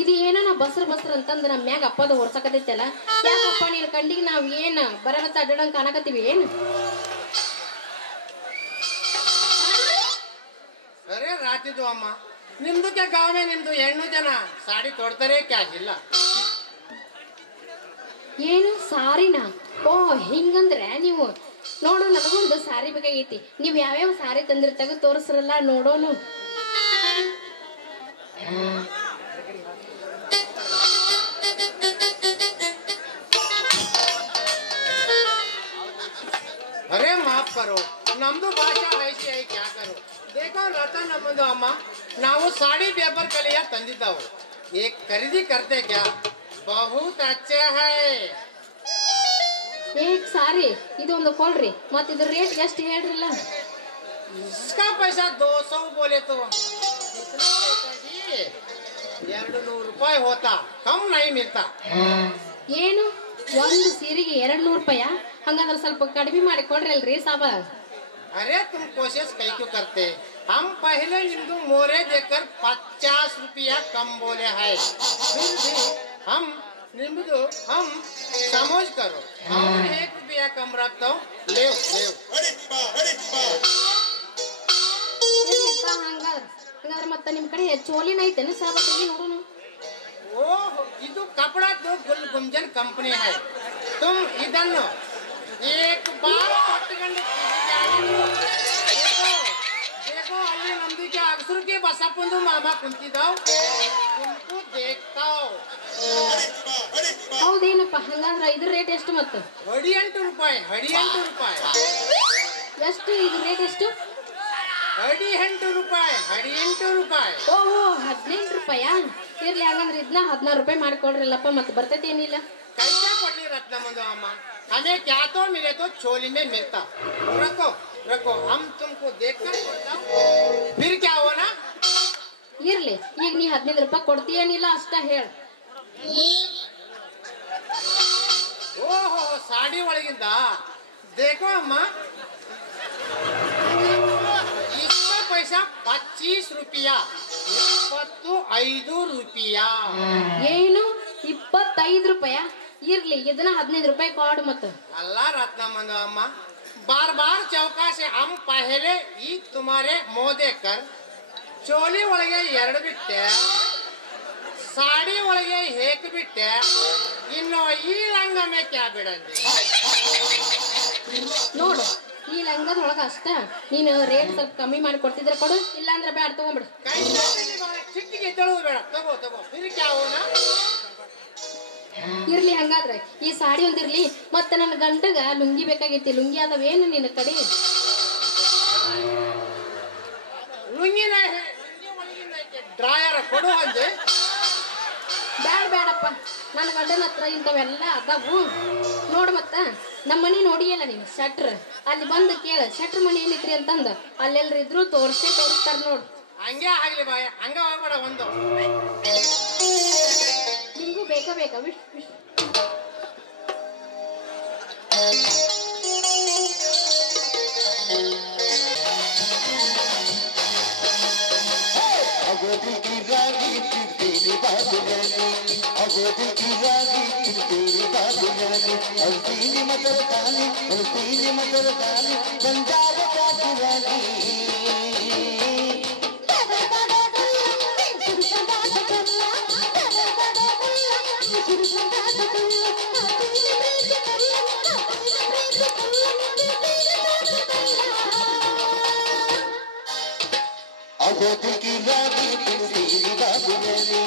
ಇದು ಏನೋ ನಾ ಬಸ್ರ ಅಂತಂದು ನಮ್ಮ ಮ್ಯಾಗ ಅಪ್ಪದ ಹೊರ್ಸಕತ್ತೈತಲ್ಲ ಯಾಕಪ್ಪ ನಿನ್ನ ಕಣ್ಣಿಗೆ ನಾವ್ ಏನ್ ಬರಗತ್ತ ಅಡ್ಡಂಗ್ ಕಾಣಕತ್ತೀವಿ ಏನು? ಅರೆ ರಾತಿದ್ದು ಅಮ್ಮ ನಿಮ್ದಕ್ಕೆ ಗಾವೆ ನಿಮ್ದು ಹೆಣ್ಣು ಜನ ಸಾಡಿ ತೊಡ್ತಾರೆ ಕ್ಯಾ ಇಲ್ಲ. ಏನು ಸಾರಿನಾ? ಓ ಹಿಂಗಂದ್ರೆ ನೀವು ನೋಡು ನನಗೊಂದು ಸಾರಿ ಬೇಕಾಗೈತಿ. ನೀವ್ ಯಾವ್ಯಾವ ಸಾರಿ ತಂದಿರ್ ತೆಗೆದು ತೋರಿಸ್ರಲ್ಲ ನೋಡೋನು. अरे माफ करो ನಮ್ದು ಭಾಷಾ ಐಸಿ ಐ ಕ್ಯಾ ಕರೋ देखो रतन नಮ್ಮದು ಅಮ್ಮ ನಾವು साड़ी पेपर कलिया ತಂದಿದ್ದಾವು. एक खरीदी करते क्या बहुत अच्छा है. ಏಕ್ ಸಾರಿ ಇದೊಂದು ಕೊಡ್ರಿ ಮತ್ ಇದ್ರ ರೇಟ್ ಎಷ್ಟು ಹೇಳ್ರಲ್ಲ. इसका पैसा 200 बोले तो 200 ರೂಪಾಯಿ होता कम नहीं मिलता. ಏನು ಒಂದು ಸೀರೆಗೆ 200 ರೂಪಾಯಿ? ಹಂಗಂದ್ರೆ ಸ್ವಲ್ಪ ಕಡಿಮೆ ಮಾಡಿ ಕೊಡ್ರಿ ಅಲ್ರಿ ಸಾಬ. अरे तुम कोशिश कई क्यों करते हम पहले निम्दु मोरे देकर 50 रुपया कम बोले हैं, फिर भी हम निम्दु हम समझ करो और 1 रुपया कम रखता हूँ, ले ले। ಹಂಗಾದ್ರೆ ಮತ್ತೆ ನಿಮ್ ಕಡೆ ಚೋಲಿನ ಐತೆನ ಸಾಬತ್ತಿಗೆ ನೋಡೋಣ. ओह ಇದು कपड़ा दो गुलगुंजन कंपनी है, तुम ಇದನ್ನು एक बार पट्टगंड देखो देखो ಅಲ್ಲಿ ನಮ್ದಿಗೆ ಅಗಸರುಗೆ ಬಸಪ್ಪಂದು ಮಾಮ ಕುಂತಿದಾವ್, तुमको देखता हूं. ಹೌದೇನಪ್ಪ, ಹಂಗಾದ್ರೆ ಇದ್ರ ರೇಟ್ ಎಷ್ಟು? ಮತ್ತೆ 18 ರೂಪಾಯಿ 18 ರೂಪಾಯಿ ಎಷ್ಟು ಇದ್ರ ರೇಟ್ ಎಷ್ಟು? 18 ರೂಪಾಯಿ 18 ರೂಪಾಯಿ. ಓಹೋ 18 ರೂಪಾಯಾ? ಇರ್ಲಿ, ಹಂಗಂದ್ರೆ ಇದನ್ನ 16 ರೂಪಾಯಿ ಮಾಡ್ಕೊಡ್ರಲ್ಲಪ್ಪ, ಮತ್ತೆ ಬರ್ತೈತಿ ಏನಿಲ್ಲ. कैसा पटली रत्ना मंदो अम्मा, हमें क्या तो मिले तो चोली में मिलता. रखो रखो, हम तुमको देखकर फिर क्या हो ना. ಇರ್ಲಿ, ಈಗ ನೀ 15 ರೂಪಾಯಿ ಕೊಡ್ತೀಯೇನಿಲ್ಲ ಅಷ್ಟ ಹೇಳ. ಓಹೋ ಸಾಡಿ ಒಳಗಿಂದ देखो अम्मा, इसका पैसा 25 रुपया 25 रुपया. ಏನು 25 ರೂಪಾಯ? ಇರ್ಲಿ, ಇದನ್ನ 15 ರೂಪಾಯಿ ಕೊಡು ಮತ್ತೆ. अल्लाह रत्ना मंदो अम्मा, बार बार चौका से हम पहले ही तुम्हारे मुंह देखकर चोली ಒಳಗೆ 2 ಬಿಟ್ಟೆ, साड़ी ಒಳಗೆ 1 ಬಿಟ್ಟೆ, ಇನ್ನು ಈ ಲಂಗ ಮೇ ಕ್ಯಾ ಬಿಡಂದಿ. ನೋಡು, ಈ ಲಂಗದೊಳಗ ಅಷ್ಟ ನೀನು ರೇಟ್ ಸ್ವಲ್ಪ ಕಮ್ಮಿ ಮಾಡಿ ಕೊಡ್ತಿದ್ರೆ ಕೊಡು, ಇಲ್ಲಾಂದ್ರೆ ಬೇಡ ತಗೊಂಬಿಡು. ಕೈ ಚಿಟ್ಟಿಗೆ ಎದ್ದೇಳೋದು ಬೇಡ, ತಗೋ ತಗೋ. फिर क्या हो ना. ಇರ್ಲಿ, ಹಂಗಾದ್ರೆ ಈ ಸಾಡಿ ಒಂದಿರ್ಲಿ, ಮತ್ತೆ ನನ್ನ ಗಂಡಗ ಲುಂಗಿ ಬೇಕಾಗೈತಿ. ಲುಂಗಿ ಅದಾವೇನು ನಿನ್ನ ಕಡೆ? ಲುಂಗಿನ ಡ್ರಾಯರ್ ಕೊಡು ಅಂದೆ. ಬೇಡಪ್ಪ, ನನ್ನ ಗಂಡನ ಹತ್ರ ಇಂಥವೆಲ್ಲ ಅದಾವು. ನೋಡು, ಮತ್ತ ನಮ್ಮ ಮನೆ ನೋಡಿಯಲ್ಲ ನೀನು, ಶಟ್ರ್ ಅಲ್ಲಿ ಬಂದು ಕೇಳ, ಶಟ್ರ್ ಮನೆ ಏನಿತ್ರಿ ಅಂತಂದ. ಅಲ್ಲೆಲ್ರು ಇದ್ರು ತೋರಿಸ್ತಾರ ನೋಡು. ಹಂಗೆ ಆಗ್ಲಿ ಬಾಯ, ಹಂಗ ಹೋಗ್ಬೇಡ. ಒಂದು ನಿಂಗೂ ಬೇಕಾ ವಿಶ್ अगोदी की रानी तेरी बात जानी, अगोदी की रानी तेरी बात जानी, हसीनी मदर गानी, हसीनी मदर गानी, पंजाब का रानी. अगोदी की रानी तेरी बात जानी,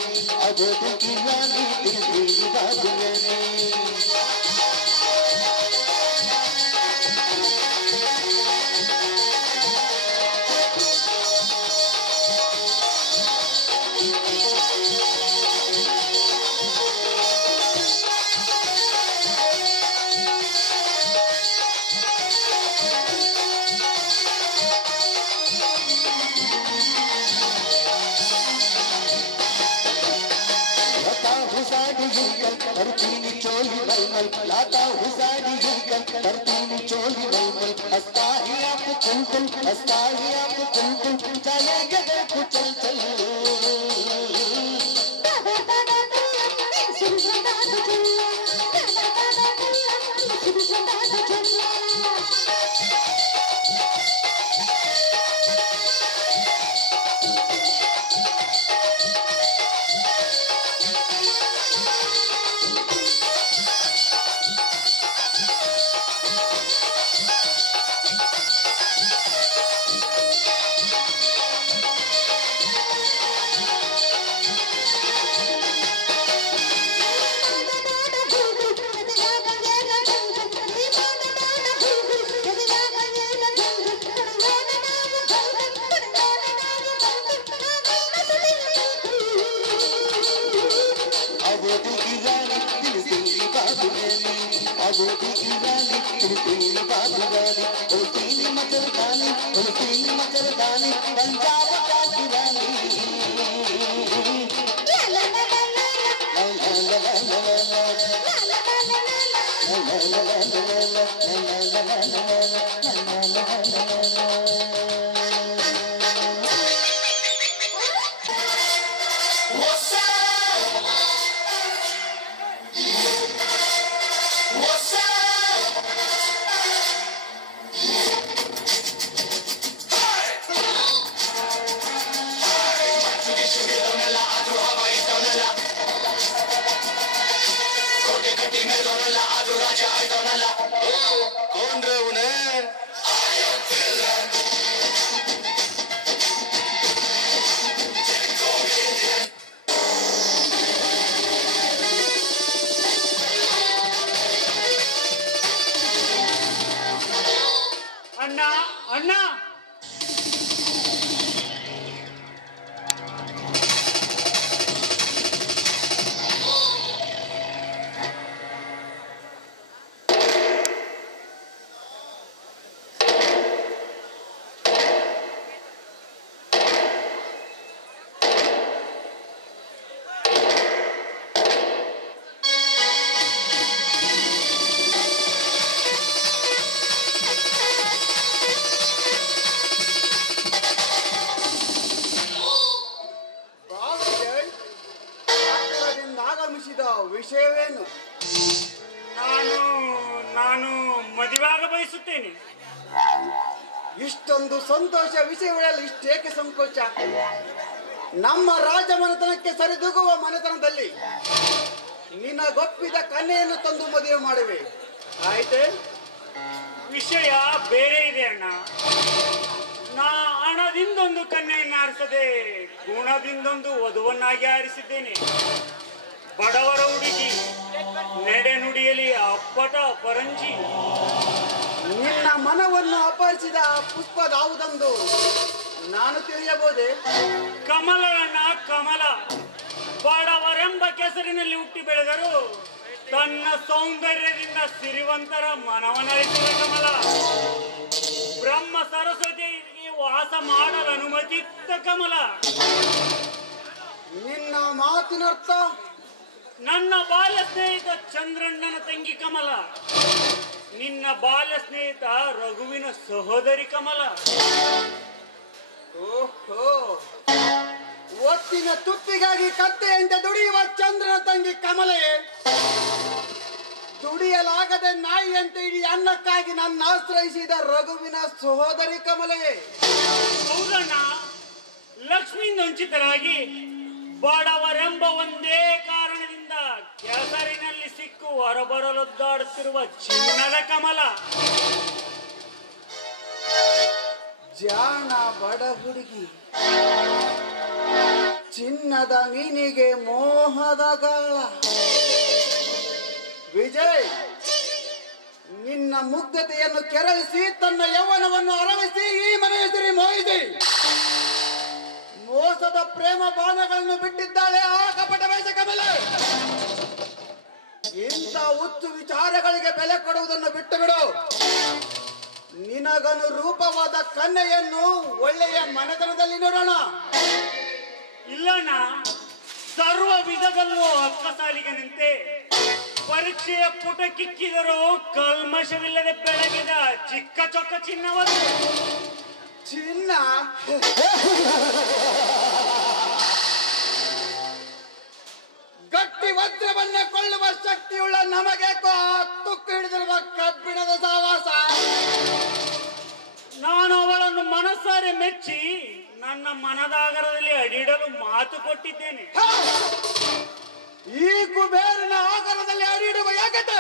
अगोदी की रानी तेरी बात जानी. तरतीनी चोली मलमल, लाता हूँ साड़ी यूं तरतीनी चोली मलमल. हंसता ही आप कुलकुल, हंसता ही आप कुलकुल, चले गए कुचल चल. ಬಯಸಿದ ವಿಷಯವೇನು? ನಾನು ನಾನು ಮದುವೆಯಾಗ ಬಯಸುತ್ತೇನೆ. ಇಷ್ಟೊಂದು ಸಂತೋಷ ವಿಷಯಗಳಲ್ಲಿ ಇಷ್ಟೇಕೆ ಸಂಕೋಚ? ನಮ್ಮ ರಾಜಮನೆತನಕ್ಕೆ ಸರಿದೂಗುವ ಮನೆತನದಲ್ಲಿ ನಿನಗೊಪ್ಪಿದ ಕನ್ಯೆಯನ್ನು ತಂದು ಮದುವೆ ಮಾಡುವೆ, ಆಯ್ತೆ? ವಿಷಯ ಬೇರೆ ಇದೆ ಅಣ್ಣ. ನಾ ಹಣದಿಂದೊಂದು ಕನ್ಯೆಯನ್ನು ಆರಿಸದೆ ಗುಣದಿಂದೊಂದು ವಧುವನ್ನಾಗಿ ಆರಿಸಿದ್ದೇನೆ. ಬಡವರ ಹುಡುಗಿ, ನಡೆ ನುಡಿಯಲಿ ಅಪ್ಪಟ ಪರಂಜಿ. ನಿನ್ನ ಮನವನ್ನು ಅಪಹರಿಸಿದ ಪುಷ್ಪದಾವುದೆಂದು ನಾನು ತಿಳಿಯಬಹುದೇ? ಕಮಲ ಅಣ್ಣ, ಕಮಲ. ಬಡವರೆಂಬ ಕೆಸರಿನಲ್ಲಿ ಹುಟ್ಟಿ ಬೆಳೆದರು ತನ್ನ ಸೌಂದರ್ಯದಿಂದ ಸಿರಿವಂತರ ಮನವನ್ನರಿಸಿದ ಕಮಲ. ಬ್ರಹ್ಮ ಸರಸ್ವತಿಗೆ ವಾಸ ಮಾಡಲು ಅನುಮತಿತ್ತ ಕಮಲ. ನಿನ್ನ ಮಾತಿನರ್ಥ? ನನ್ನ ಬಾಲ್ಯ ಸ್ನೇಹಿತ ಚಂದ್ರಣ್ಣನ ತಂಗಿ ಕಮಲ. ನಿನ್ನ ಬಾಲ್ಯ ಸ್ನೇಹಿತ ರಘುವಿನ ಸಹೋದರಿ ಕಮಲ. ಓಹೋ, ಒತ್ತಿನ ತುತ್ತಿಗಾಗಿ ಕತ್ತೆಯಂತೆ ದುಡಿಯುವ ಚಂದ್ರನ ತಂಗಿ ಕಮಲೆಯೇ, ದುಡಿಯಲಾಗದೆ ನಾಯಿಯಂತೆ ಇಡೀ ಅನ್ನಕ್ಕಾಗಿ ನನ್ನ ಆಶ್ರಯಿಸಿದ ರಘುವಿನ ಸಹೋದರಿ ಕಮಲೆಯೇ. ಹೌದಣ್ಣ, ಲಕ್ಷ್ಮಿಯಿಂದ ವಂಚಿತರಾಗಿ ಬಡವರೆಂಬ ಒಂದೇ ಕಾರಣದಿಂದ ಕೆಸರಿನಲ್ಲಿ ಸಿಕ್ಕು ಹೊರಬರಲೊದ್ದಾಡುತ್ತಿರುವ ಚಿನ್ನದ ಕಮಲ. ಜಾಣ ಬಡ ಹುಡುಗಿ, ಚಿನ್ನದ ಮೀನಿಗೆ ಮೋಹದ ಗಾಳ. ವಿಜಯ್, ನಿನ್ನ ಮುಗ್ಧತೆಯನ್ನು ಕೆರಳಿಸಿ ತನ್ನ ಯೌವನವನ್ನು ಅರಳಿಸಿ ಈ ಮನೆಯ ಸಿರಿ ಮೋಹಿಸಿ ಮೋಸದ ಪ್ರೇಮ ಬಾಣಗಳನ್ನು ಬಿಟ್ಟಿದ್ದಾಳೆ ಆ ಕಪಟ ವೇಷ ಕಮಲ. ಇಂಥ ಹುಚ್ಚು ವಿಚಾರಗಳಿಗೆ ಬೆಲೆ ಕೊಡುವುದನ್ನು ಬಿಟ್ಟು ಬಿಡು. ನಿನಗನುರೂಪವಾದ ಕನ್ಯೆಯನ್ನು ಒಳ್ಳೆಯ ಮನೆತನದಲ್ಲಿ ನೋಡೋಣ. ಇಲ್ಲಣ್ಣ, ಸರ್ವ ವಿಧದಲ್ಲೂ ಅಕ್ಕಸಾಲಿಗನಂತೆ ಪರೀಕ್ಷೆಯ ಪುಟ ಕಿಕ್ಕಿದರೂ ಕಲ್ಮಶವಿಲ್ಲದೆ ಬೆಳಗಿದ ಚಿಕ್ಕ ಚೊಕ್ಕ ಚಿನ್ನವರು. ಚಿನ್ನ ಗಟ್ಟಿ ವಜ್ರವನ್ನ ಕೊಳ್ಳುವ ಶಕ್ತಿಯುಳ್ಳ ನಮಗೇಕೋ ತುಕ್ಕು ಹಿಡಿದಿರುವ ಕಬ್ಬಿಣದ ಸಹವಾಸ. ನಾನು ಅವಳನ್ನು ಮನಸ್ಸಾರೆ ಮೆಚ್ಚಿ ನನ್ನ ಮನದಾಗರದಲ್ಲಿ ಅಡಿಡಲು ಮಾತು ಕೊಟ್ಟಿದ್ದೇನೆ. ಈ ಕುಬೇರನ ಆಗರದಲ್ಲಿ ಅಡಿಯಿಡುವ ಯಾಕತೆ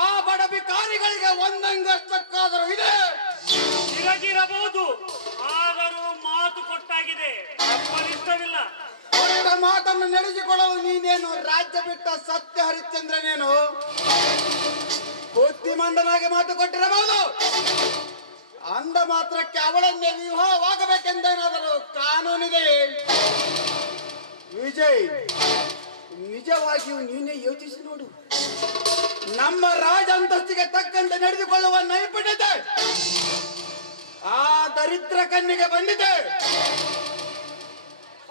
ಆ ಬಡ ಬಿಕಾರಿಗಳಿಗೆ ಒಂದಂಗಷ್ಟಕ್ಕಾದರೂ ಇದೆ. ಇರಬಹುದು, ಆದರೂ ಮಾತು ಕೊಟ್ಟಾಗಿದೆ, ಅಪ್ಪನಿಷ್ಟವಿಲ್ಲ. ಕೊಟ್ಟ ಮಾತನ್ನು ನಡೆಸಿಕೊಳ್ಳಲು ನೀನೇನು ರಾಜ್ಯ ಬಿಟ್ಟ ಸತ್ಯ ಹರಿಶ್ಚಂದ್ರನೇನು? ಬುದ್ಧಿಮಂದನಾಗಿ ಮಾತು ಕೊಟ್ಟಿರಬಹುದು. ಅಂದ ಮಾತ್ರಕ್ಕೆ ಅವಳನ್ನೇ ವಿವಾಹವಾಗಬೇಕೆಂದೇನಾದರೂ ಕಾನೂನಿದೆ? ವಿಜಯ್, ನಿಜವಾಗಿಯೂ ನೀನೇ ಯೋಚಿಸಿ ನೋಡು. ನಮ್ಮ ರಾಜ ಅಂತಸ್ತಿಗೆ ತಕ್ಕಂತೆ ನಡೆದುಕೊಳ್ಳುವ ನೈಪುಣ್ಯತೆ ಆ ದರಿದ್ರ ಕಣ್ಣಿಗೆ ಬಂದಿದೆ.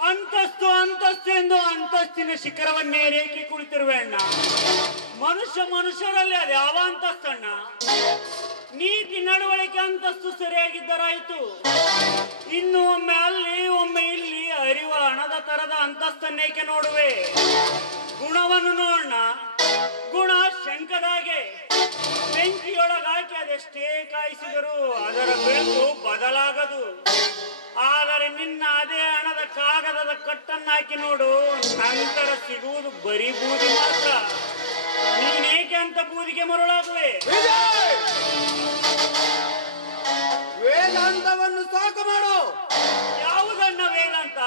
ಅಂತಸ್ತು ಅಂತಸ್ತು ಎಂದು ಅಂತಸ್ತಿನ ಶಿಖರವನ್ನೇರೇಕೆ ಕುಳಿತಿರುವೆ ಅಣ್ಣ. ಮನುಷ್ಯರಲ್ಲಿ ಅದು ಯಾವ ಅಂತಸ್ತಣ್ಣ? ನೀತಿ ನಡವಳಿಕೆ ಅಂತಸ್ತು ಸರಿಯಾಗಿದ್ದರಾಯ್ತು. ಇನ್ನು ಒಮ್ಮೆ ಅಲ್ಲಿ ಒಮ್ಮೆ ಇಲ್ಲಿ ಅರಿವ ಹಣದ ತರದ ಅಂತಸ್ತನ್ನೇಕೆ ನೋಡುವೆ? ಗುಣವನ್ನು ನೋಡೋಣ. ಗುಣ ಶಂಕದಾಗೆ ಬೆಂಕಿಯೊಳಗಾಕಿ ಅದೆಷ್ಟೇ ಕಾಯಿಸಿದರೂ ಅದರ ಬೆಳಕು ಬದಲಾಗದು. ಆದರೆ ನಿನ್ನ ಅದೇ ಹಣದ ಕಾಗದದ ಕಟ್ಟನ್ನಾಕಿ ನೋಡು, ನಂತರ ಸಿಗುವುದು ಬರೀ ಬೂದಿ ಮಾತ್ರ. ನೀನೇಕೆ ಅಂತ ಬೂದಿಗೆ ಮರುಳಾಗುವೆ? ವೇದಾಂತವನ್ನು ಸಾಕು ಮಾಡು. ಯಾವುದನ್ನ ವೇದಾಂತ?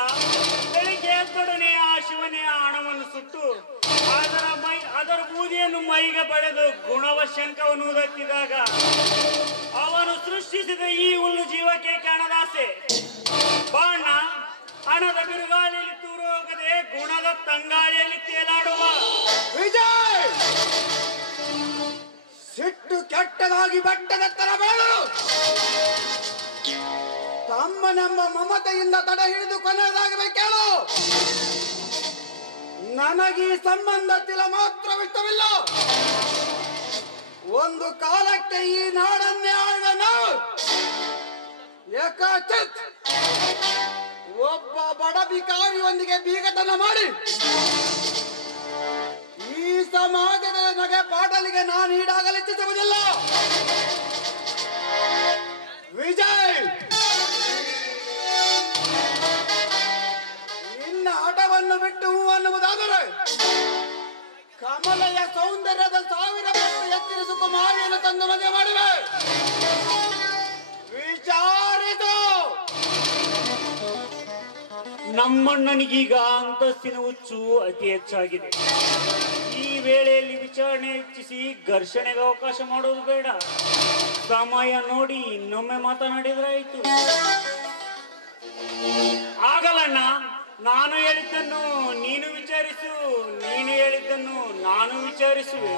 ಬೆಳಿಗ್ಗೆ ಎದ್ದೊಡನೆ ಆ ಶಿವನೇ ಆ ಹಣವನ್ನು ಸುಟ್ಟು ಅದರ ಬೂದಿಯನ್ನು ಮೈಗೆ ಬಳೆದು ಗುಣವ ಶಂಕವನ್ನು ಉದತ್ತಿದಾಗ ಅವನು ಸೃಷ್ಟಿಸಿದ ಈ ಹುಲ್ಲು ಜೀವಕ್ಕೆ ಹಣದಾಸೆ. ಬಾಣ ಹಣದ ಬಿರುಗಾಳಿಯಲ್ಲಿ ತೂರು ಹೋಗದೆ ಗುಣದ ತಂಗಾಳಿಯಲ್ಲಿ ತೇಲಾಡುವ. ವಿಜಯ್, ಸಿಟ್ಟು ಕೆಟ್ಟದಾಗಿ ಬೆಟ್ಟದ ತರ ಬೇಡ. ತಮ್ಮ ನಮ್ಮ ಮಮತೆಯಿಂದ ತಡೆ ಹಿಡಿದು ಕೊನೆಯದಾಗಬೇಕು ಕೇಳು. ನನಗೆ ಈ ಸಂಬಂಧ ತಿಳ ಮಾತ್ರವಿಷ್ಟವಿಲ್ಲ. ಒಂದು ಕಾಲಕ್ಕೆ ಈ ನಾಡನ್ನೇ ಆಳ್ವನು ಏಕಾಚಿತ್ ಒಬ್ಬ ಬಡ ಬಿಕಾರಿಯೊಂದಿಗೆ ಬೀಗತನ ಮಾಡಿ ಸಮಾಜದ ನಗೆ ಪಾಟಲಿಗೆ ನಾನು ಈಡಾಗಲು ಇಚ್ಛಿಸುವುದಿಲ್ಲ. ವಿಜಯ್, ನಿನ್ನ ಆಟವನ್ನು ಬಿಟ್ಟು ಅನ್ನುವುದಾದರೆ ಕಮಲೆಯ ಸೌಂದರ್ಯದ 1000 ಪಟ್ಟು ಎತ್ತರಿಸು ಕುಮಾರಿಯನ್ನು ತಂದು ಮದುವೆ ಮಾಡುವೆ. ವಿಚಾರಿಸು. ನಮ್ಮಣ್ಣನಿಗೀಗ ಅಂತಸ್ತಿನ ಹುಚ್ಚು ಅತಿ ಹೆಚ್ಚಾಗಿದೆ. ಈ ವೇಳೆಯಲ್ಲಿ ವಿಚಾರಣೆ ಹೆಚ್ಚಿಸಿ ಘರ್ಷಣೆಗೆ ಅವಕಾಶ ಮಾಡೋದು ಬೇಡ. ಸಮಯ ನೋಡಿ ಇನ್ನೊಮ್ಮೆ ಮಾತನಾಡಿದ್ರಾಯ್ತು. ಆಗಲಣ್ಣ, ನಾನು ಹೇಳಿದ್ದನ್ನು ನೀನು ವಿಚಾರಿಸು, ನೀನು ಹೇಳಿದ್ದನ್ನು ನಾನು ವಿಚಾರಿಸುವೆ.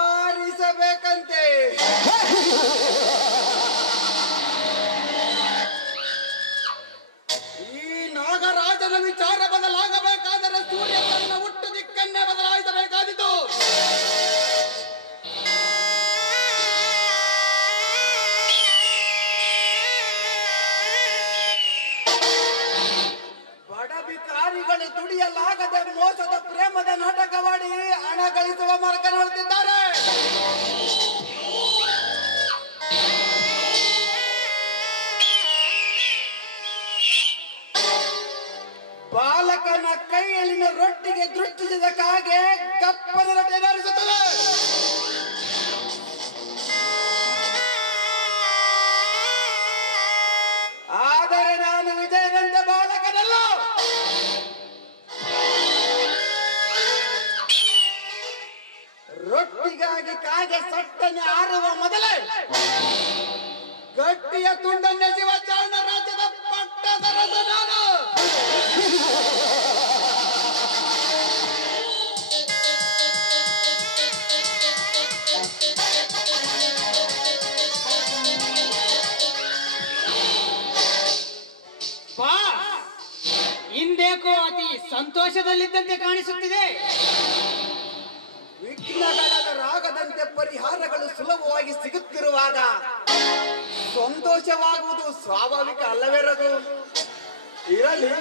ವಿಚಾರಿಸಬೇಕಂತೆ. ಈ ನಾಗರಾಜನ ವಿಚಾರ ಬದಲಾಗಬೇಕಾದರೆ ಸೂರ್ಯ ತನ್ನ ಹುಟ್ಟು ದಿಕ್ಕನ್ನೇ ಬದಲಾಯಿಸಬೇಕಾದಿತು. ಬಡ ಬಿಕಾರಿಗಳು ದುಡಿಯಲಾಗದೆ ಮೋಸದ ಪ್ರೇಮದ ನಾಟಕವಾಡಿ ಹಣ ಗಳಿಸುವ ಮಾರ್ಗ ನೋಡುತ್ತಿದ್ದಾರೆ. ಬಾಲಕನ ಕೈಯಲ್ಲಿನ ರೊಟ್ಟಿಗೆ ದೃಷ್ಟಿಸಿದ ಕಾಗೆ ಕಪ್ಪನ ರೊಟ್ಟಿ ಧರಿಸುತ್ತದೆ. ಆದರೆ ನಾನು ವಿಜಯನಂದ ಬಾಲಕನಲ್ಲ. ರೊಟ್ಟಿಗಾಗಿ ಕಾಗೆ ಸಟ್ಟನೆ ಆರುವ ಮೊದಲೇ ಗಟ್ಟಿಯ ತುಂಡನ್ನೆಸೆಯುವ ಚಾರಣ ರಾಜ್ಯದ ಪಟ್ಟದರಸ ನಾನು. ಇಂದೇಕೋ ಅತಿ ಸಂತೋಷದಲ್ಲಿದ್ದಂತೆ ಕಾಣಿಸುತ್ತಿದೆ. ವಿಘ್ನಗಳ ರಾಗದಂತೆ ಪರಿಹಾರಗಳು ಸುಲಭವಾಗಿ ಸಿಗುತ್ತಿರುವಾಗ ಸಂತೋಷವಾಗುವುದು ಸ್ವಾಭಾವಿಕ ಅಲ್ಲವೇ ರಘು? ಇರಲಿ,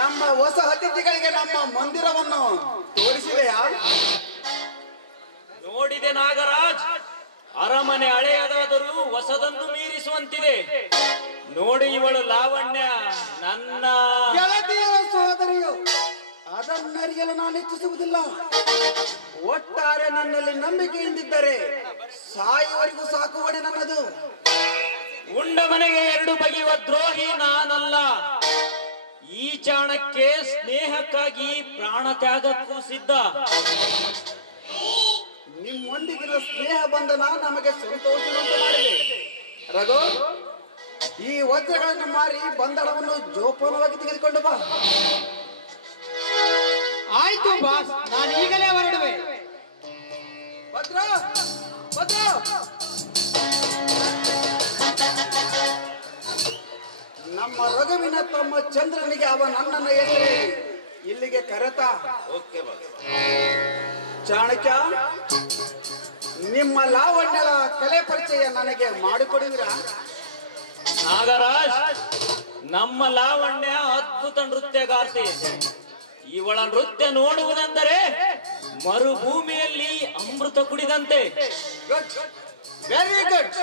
ನಮ್ಮ ಹೊಸ ಅತಿಥಿಗಳಿಗೆ ನಮ್ಮ ಮಂದಿರವನ್ನು ತೋರಿಸಿದೆಯಾ? ನೋಡಿದೆ ನಾಗರಾಜ್, ಅರಮನೆ ಹಳೆಯದಾದರೂ ಹೊಸದನ್ನು ಮೀರಿಸುವಂತಿದೆ. ನೋಡಿ, ಇವಳು ಲಾವಣ್ಯ ನನ್ನ ಗೆಳತಿಯ ಸಹೋದರಿಯು. ಅದನ್ನರಿಯಲು ನಾನು ಇಚ್ಛಿಸುವುದಿಲ್ಲ. ಒಟ್ಟಾರೆ ನನ್ನಲ್ಲಿ ನಂಬಿಕೆಯಿಂದಿದ್ದರೆ ಸಾಯುವವರೆಗೂ ಸಾಕುವಣೆ ನನ್ನದು. ಉಂಡ ಮನೆಗೆ 2 ಬಗೆಯುವ ದ್ರೋಹಿ ನಾನಲ್ಲ. ಈ ಚಾಣಕ್ಕೆ ಸ್ನೇಹಕ್ಕಾಗಿ ಪ್ರಾಣ ತ್ಯಾಗಕ್ಕೂ ಸಿದ್ಧ. ನಿಮ್ಮೊಂದಿಗಿನ ಸ್ನೇಹ ಬಂಧನ ನಮಗೆ ಸಂತೋಷವಂತೆ ಮಾಡಿದೆ. ರಘು, ಈ ವಜ್ರಗಳನ್ನು ಮಾರಿ ಬಂಧನವನ್ನು ಜೋಪಾನವಾಗಿ ತೆಗೆದುಕೊಂಡು ಬಾ. ಆಯ್ತು ಬಾಸ್, ನಾನು ಈಗಲೇ ಹೊರಡುವೆ. ಭದ್ರ, ಭದ್ರ, ನಮ್ಮ ರಘುವಿನ ತಮ್ಮ ಚಂದ್ರನಿಗೆ ಅವ ನನ್ನನ್ನು ಹೆಸರಿ ಇಲ್ಲಿಗೆ ಕರೆತ. ಚಾಣಕ್ಯ, ನಿಮ್ಮ ಲಾವಣ್ಯದ ಕಲೆ ಪರಿಚಯ ನನಗೆ ಮಾಡಿಕೊಡುವಿರಾ? ನಾಗರಾಜ್, ನಮ್ಮ ಲಾವಣ್ಯ ಅದ್ಭುತ ನೃತ್ಯಗಾರ್ತಿ. ಇವಳ ನೃತ್ಯ ನೋಡುವುದೆಂದರೆ ಮರುಭೂಮಿಯಲ್ಲಿ ಅಮೃತ ಕುಡಿದಂತೆ. Good, very good.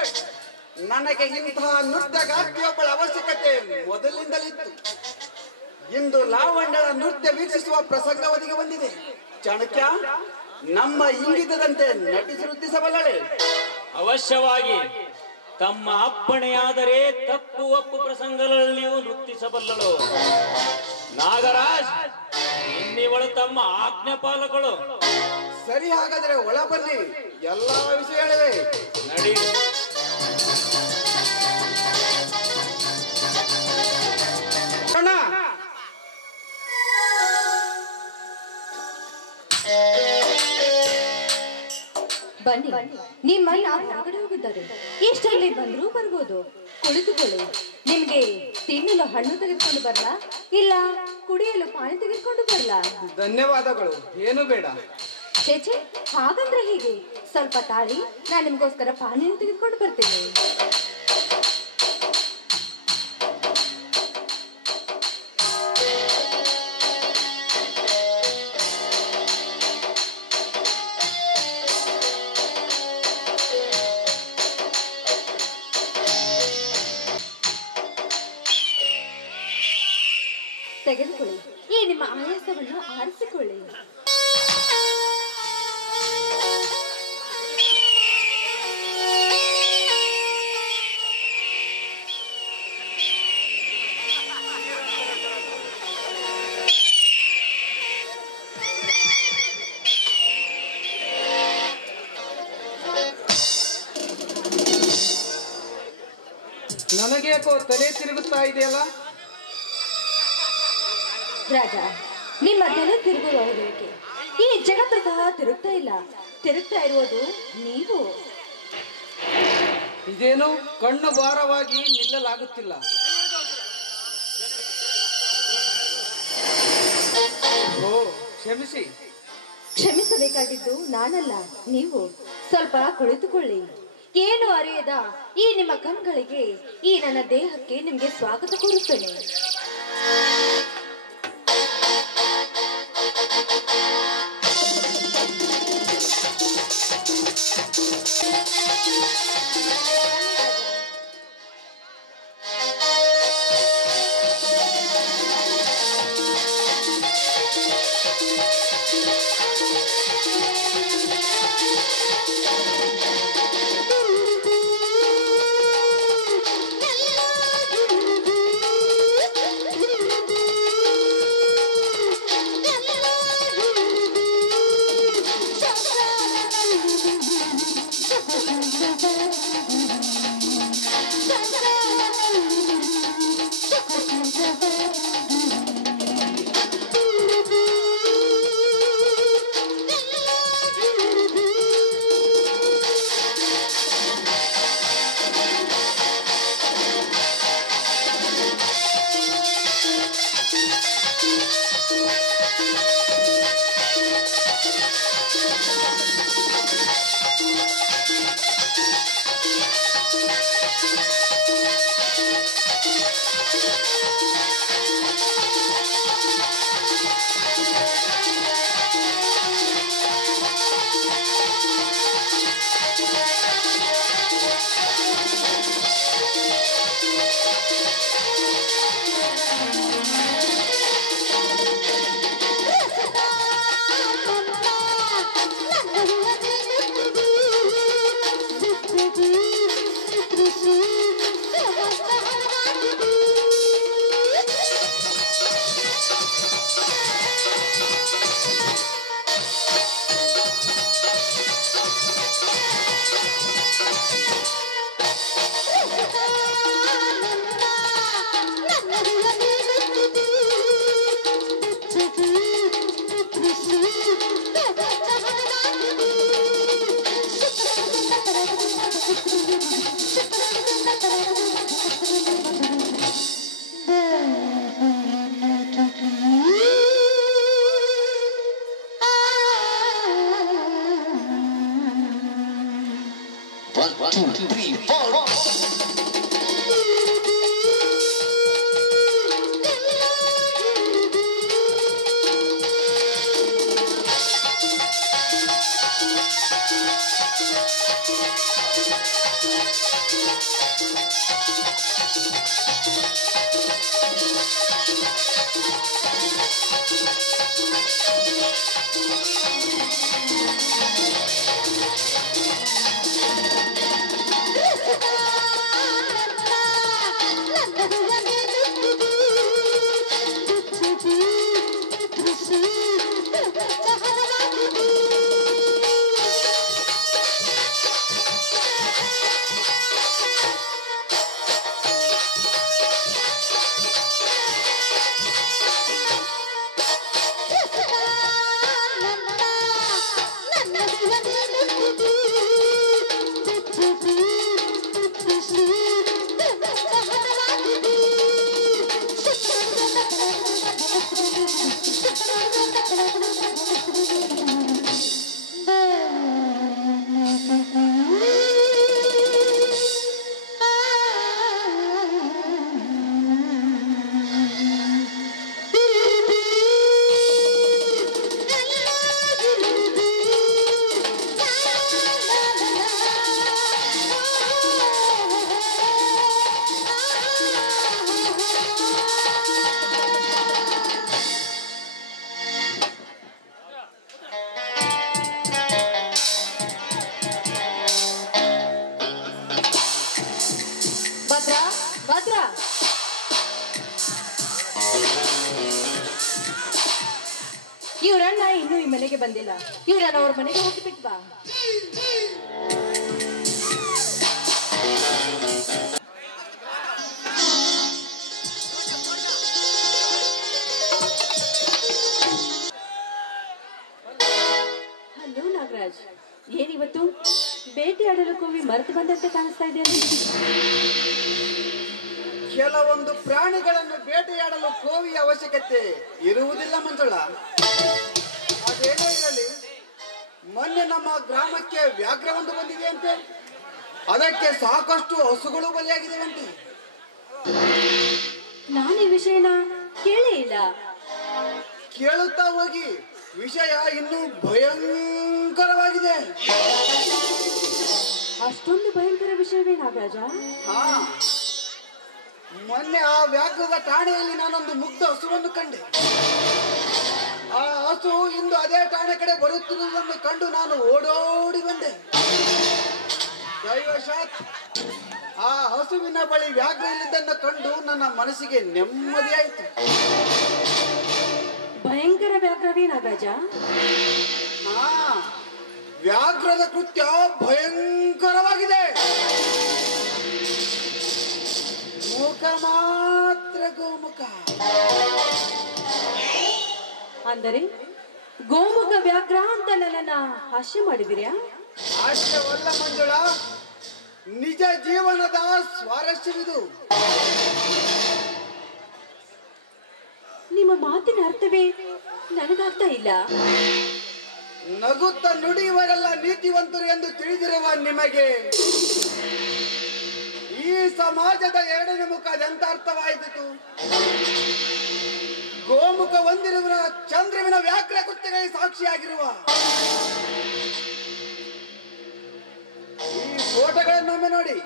ನನಗೆ ಇಂತಹ ನೃತ್ಯಗಾರ್ತಿಯೊಬ್ಬಳ ಅವಶ್ಯಕತೆ ಮೊದಲಿನಿಂದಲಿತ್ತು. ಇಂದು ಲಾವಣ್ಯದ ನೃತ್ಯ ವೀಕ್ಷಿಸುವ ಪ್ರಸಂಗ ಒದಗಿ ಬಂದಿದೆ. ಚಾಣಕ್ಯ, ನಮ್ಮ ಇಂಗಿತದಂತೆ ನಟಿಸಿ ನೃತ್ಯಿಸಬಲ್ಲಳೆ? ಅವಶ್ಯವಾಗಿ. ತಮ್ಮ ಅಪ್ಪಣೆಯಾದರೆ ತಪ್ಪು ಒಪ್ಪು ಪ್ರಸಂಗಗಳಲ್ಲಿಯೂ ನೃತ್ಯಿಸಬಲ್ಲಳು. ನಾಗರಾಜ್, ಇನ್ನಿವಳು ತಮ್ಮ ಆಜ್ಞೆ ಪಾಲಕಳು. ಸರಿ, ಹಾಗಾದ್ರೆ ಒಳ ಬನ್ನಿ, ಎಲ್ಲಾ ವಿಷಯ ಹೇಳಿವೆ. ನಡಿ. ಬನ್ನಿ, ನಿಮ್ಮನ್ನ ಹೊರಗಡೆ ಹೋಗಿದ್ದಾರೆ. ಎಷ್ಟರಲ್ಲಿ ಬಂದರೂ ಬರ್ಬೋದು. ಕುಳಿತುಕೊಳ್ಳಿ. ನಿಮ್ಗೆ ತಿನ್ನಲು ಹಣ್ಣು ತೆಗೆದುಕೊಂಡು ಬರಲಾ, ಇಲ್ಲ ಕುಡಿಯಲು ಪಾನಿ ತೆಗೆದುಕೊಂಡು ಬರಲಾ? ಧನ್ಯವಾದಗಳು, ಏನು ಬೇಡ. ಚೇಚೆ, ಹಾಗಂದ್ರೆ ಹೀಗೆ, ಸ್ವಲ್ಪ ತಾಳಿ, ನಾನು ನಿಮ್ಗೋಸ್ಕರ ಪಾನಿಯನ್ನು ತೆಗೆದುಕೊಂಡು ಬರ್ತೇನೆ. ತೆಗೆದುಕೊಳ್ಳಿ. ಈ ನಿಮ್ಮ ಆಯಾಸವನ್ನು ಆರಿಸಿಕೊಳ್ಳಿ. ನನಗೆ ಯಾಕೋ ತಲೆ ತಿರುಗುತ್ತಾ ಇದೆಯಲ್ಲ? ರಾಜ, ನಿಮ್ಮ ತಲೆ ತಿರುಗುವುದಕ್ಕೆ ಈ ಜಗತ್ತು ಸಹ ತಿರುಗ್ತಾ ಇಲ್ಲ. ತಿರುಗ್ತಾ ಇರುವುದು ನೀವು. ಇದೇನು ಕಣ್ಣು ಭಾರವಾಗಿ ನಿಲ್ಲಲಾಗುತ್ತಿಲ್ಲ. ಓ, ಕ್ಷಮಿಸಿ. ಕ್ಷಮಿಸಬೇಕಾಗಿದ್ದು ನಾನಲ್ಲ, ನೀವು. ಸ್ವಲ್ಪ ಕುಳಿತುಕೊಳ್ಳಿ. ಏನು ಅರಿಯದ ಈ ನಿಮ್ಮ ಕಣ್ಗಳಿಗೆ, ಈ ನನ್ನ ದೇಹಕ್ಕೆ ನಿಮಗೆ ಸ್ವಾಗತ ಕೋರುತ್ತೇನೆ. One, two, three, four. ಮನೆಗೆ ಬಂದಿಲ್ಲ. ಇವರನ್ನ ಅವ್ರ ಮನೆಗೆ ಹೋಗಿಬಿಟ್ ಬಾ. ಹಲೋ ನಾಗರಾಜ್, ಏನಿವತ್ತು ಬೇಟೆಯಾಡಲು ಕೋವಿ ಮರೆತು ಬಂದಂತೆ ಕಾಣಿಸ್ತಾ ಇದೆಯಲ್ಲ? ಕೆಲವೊಂದು ಪ್ರಾಣಿಗಳನ್ನು ಬೇಟೆಯಾಡಲು ಕೋವಿಯ ಅವಶ್ಯಕತೆ ಇರುವುದಿಲ್ಲ ಮಂಜುಳ. ಅದೇನೇ ಇರಲಿ, ಮೊನ್ನೆ ನಮ್ಮ ಗ್ರಾಮಕ್ಕೆ ವ್ಯಾಘ್ರವೊಂದು ಬಂದಿದೆಯಂತೆ. ಅದಕ್ಕೆ ಸಾಕಷ್ಟು ಹಸುಗಳು ಬಲಿಯಾಗಿದೆವಂತೆ. ನಾನು ಈ ವಿಷಯನ ಕೇಳೇ ಇಲ್ಲ. ಕೇಳುತ್ತಾ ಹೋಗಿ, ವಿಷಯ ಇನ್ನೂ ಭಯಂಕರವಾಗಿದೆ. ಅಷ್ಟೊಂದು ಭಯಂಕರ ವಿಷಯವೇ ನಾಗರಾಜ? ಹಾ, ಮೊನ್ನೆ ಆ ವ್ಯಾಘ್ರದ ಠಾಣೆಯಲ್ಲಿ ನಾನೊಂದು ಮುಗ್ಧ ಹಸುವನ್ನು ಕಂಡೆ. ಆ ಹಸು ಇಂದು ಅದೇ ಠಾಣೆ ಕಡೆ ಬರುತ್ತಿರುವುದನ್ನು ಕಂಡು ನಾನು ಓಡೋಡಿ ಬಂದೆ. ದೈವಶಾತ್ ಆ ಹಸುವಿನ ಬಳಿ ವ್ಯಾಘ್ರ ಇಲ್ಲಿದ್ದನ್ನು ಕಂಡು ನನ್ನ ಮನಸ್ಸಿಗೆ ನೆಮ್ಮದಿಯಾಯಿತು. ಭಯಂಕರ ವ್ಯಾಘ್ರವೇ ನಾಗರಾಜ? ಹಾ, ವ್ಯಾಘ್ರದ ಕೃತ್ಯ ಭಯಂಕರವಾಗಿದೆ. ಮುಖ ಮಾತ್ರ ಗೋಮುಖ. ಅಂದರೆ ಗೋಮುಖ ವ್ಯಾಘ್ರ ಅಂತ ನನ್ನನ್ನ ಹಾಸ್ಯ ಮಾಡಿದಿರ್ಯಾ? ಅಷ್ಟವಲ್ಲ ಮಂಜುಳ, ನಿಜ ಜೀವನದ ಸ್ವಾರಸ್ಯವಿದು. ನಿಮ್ಮ ಮಾತಿನ ಅರ್ಥವೇ ನನಗರ್ಥ ಇಲ್ಲ. ನಗುತ್ತ ನುಡಿಯುವರೆಲ್ಲ ನೀತಿವಂತರು ಎಂದು ತಿಳಿದಿರುವ ನಿಮಗೆ ಈ ಸಮಾಜದ ಎರಡನೇ ಮುಖ ಅದೆಂತ ಅರ್ಥವಾಯಿತು? ಗೋಮುಖ ಹೊಂದಿರುವ ಚಂದ್ರವಿನ ವ್ಯಾಘ್ರ ಕೃತ್ಯಗಳಿಗೆ ಸಾಕ್ಷಿಯಾಗಿರುವ ಈ ಫೋಟೋಗಳನ್ನೊಮ್ಮೆ ನೋಡಿ.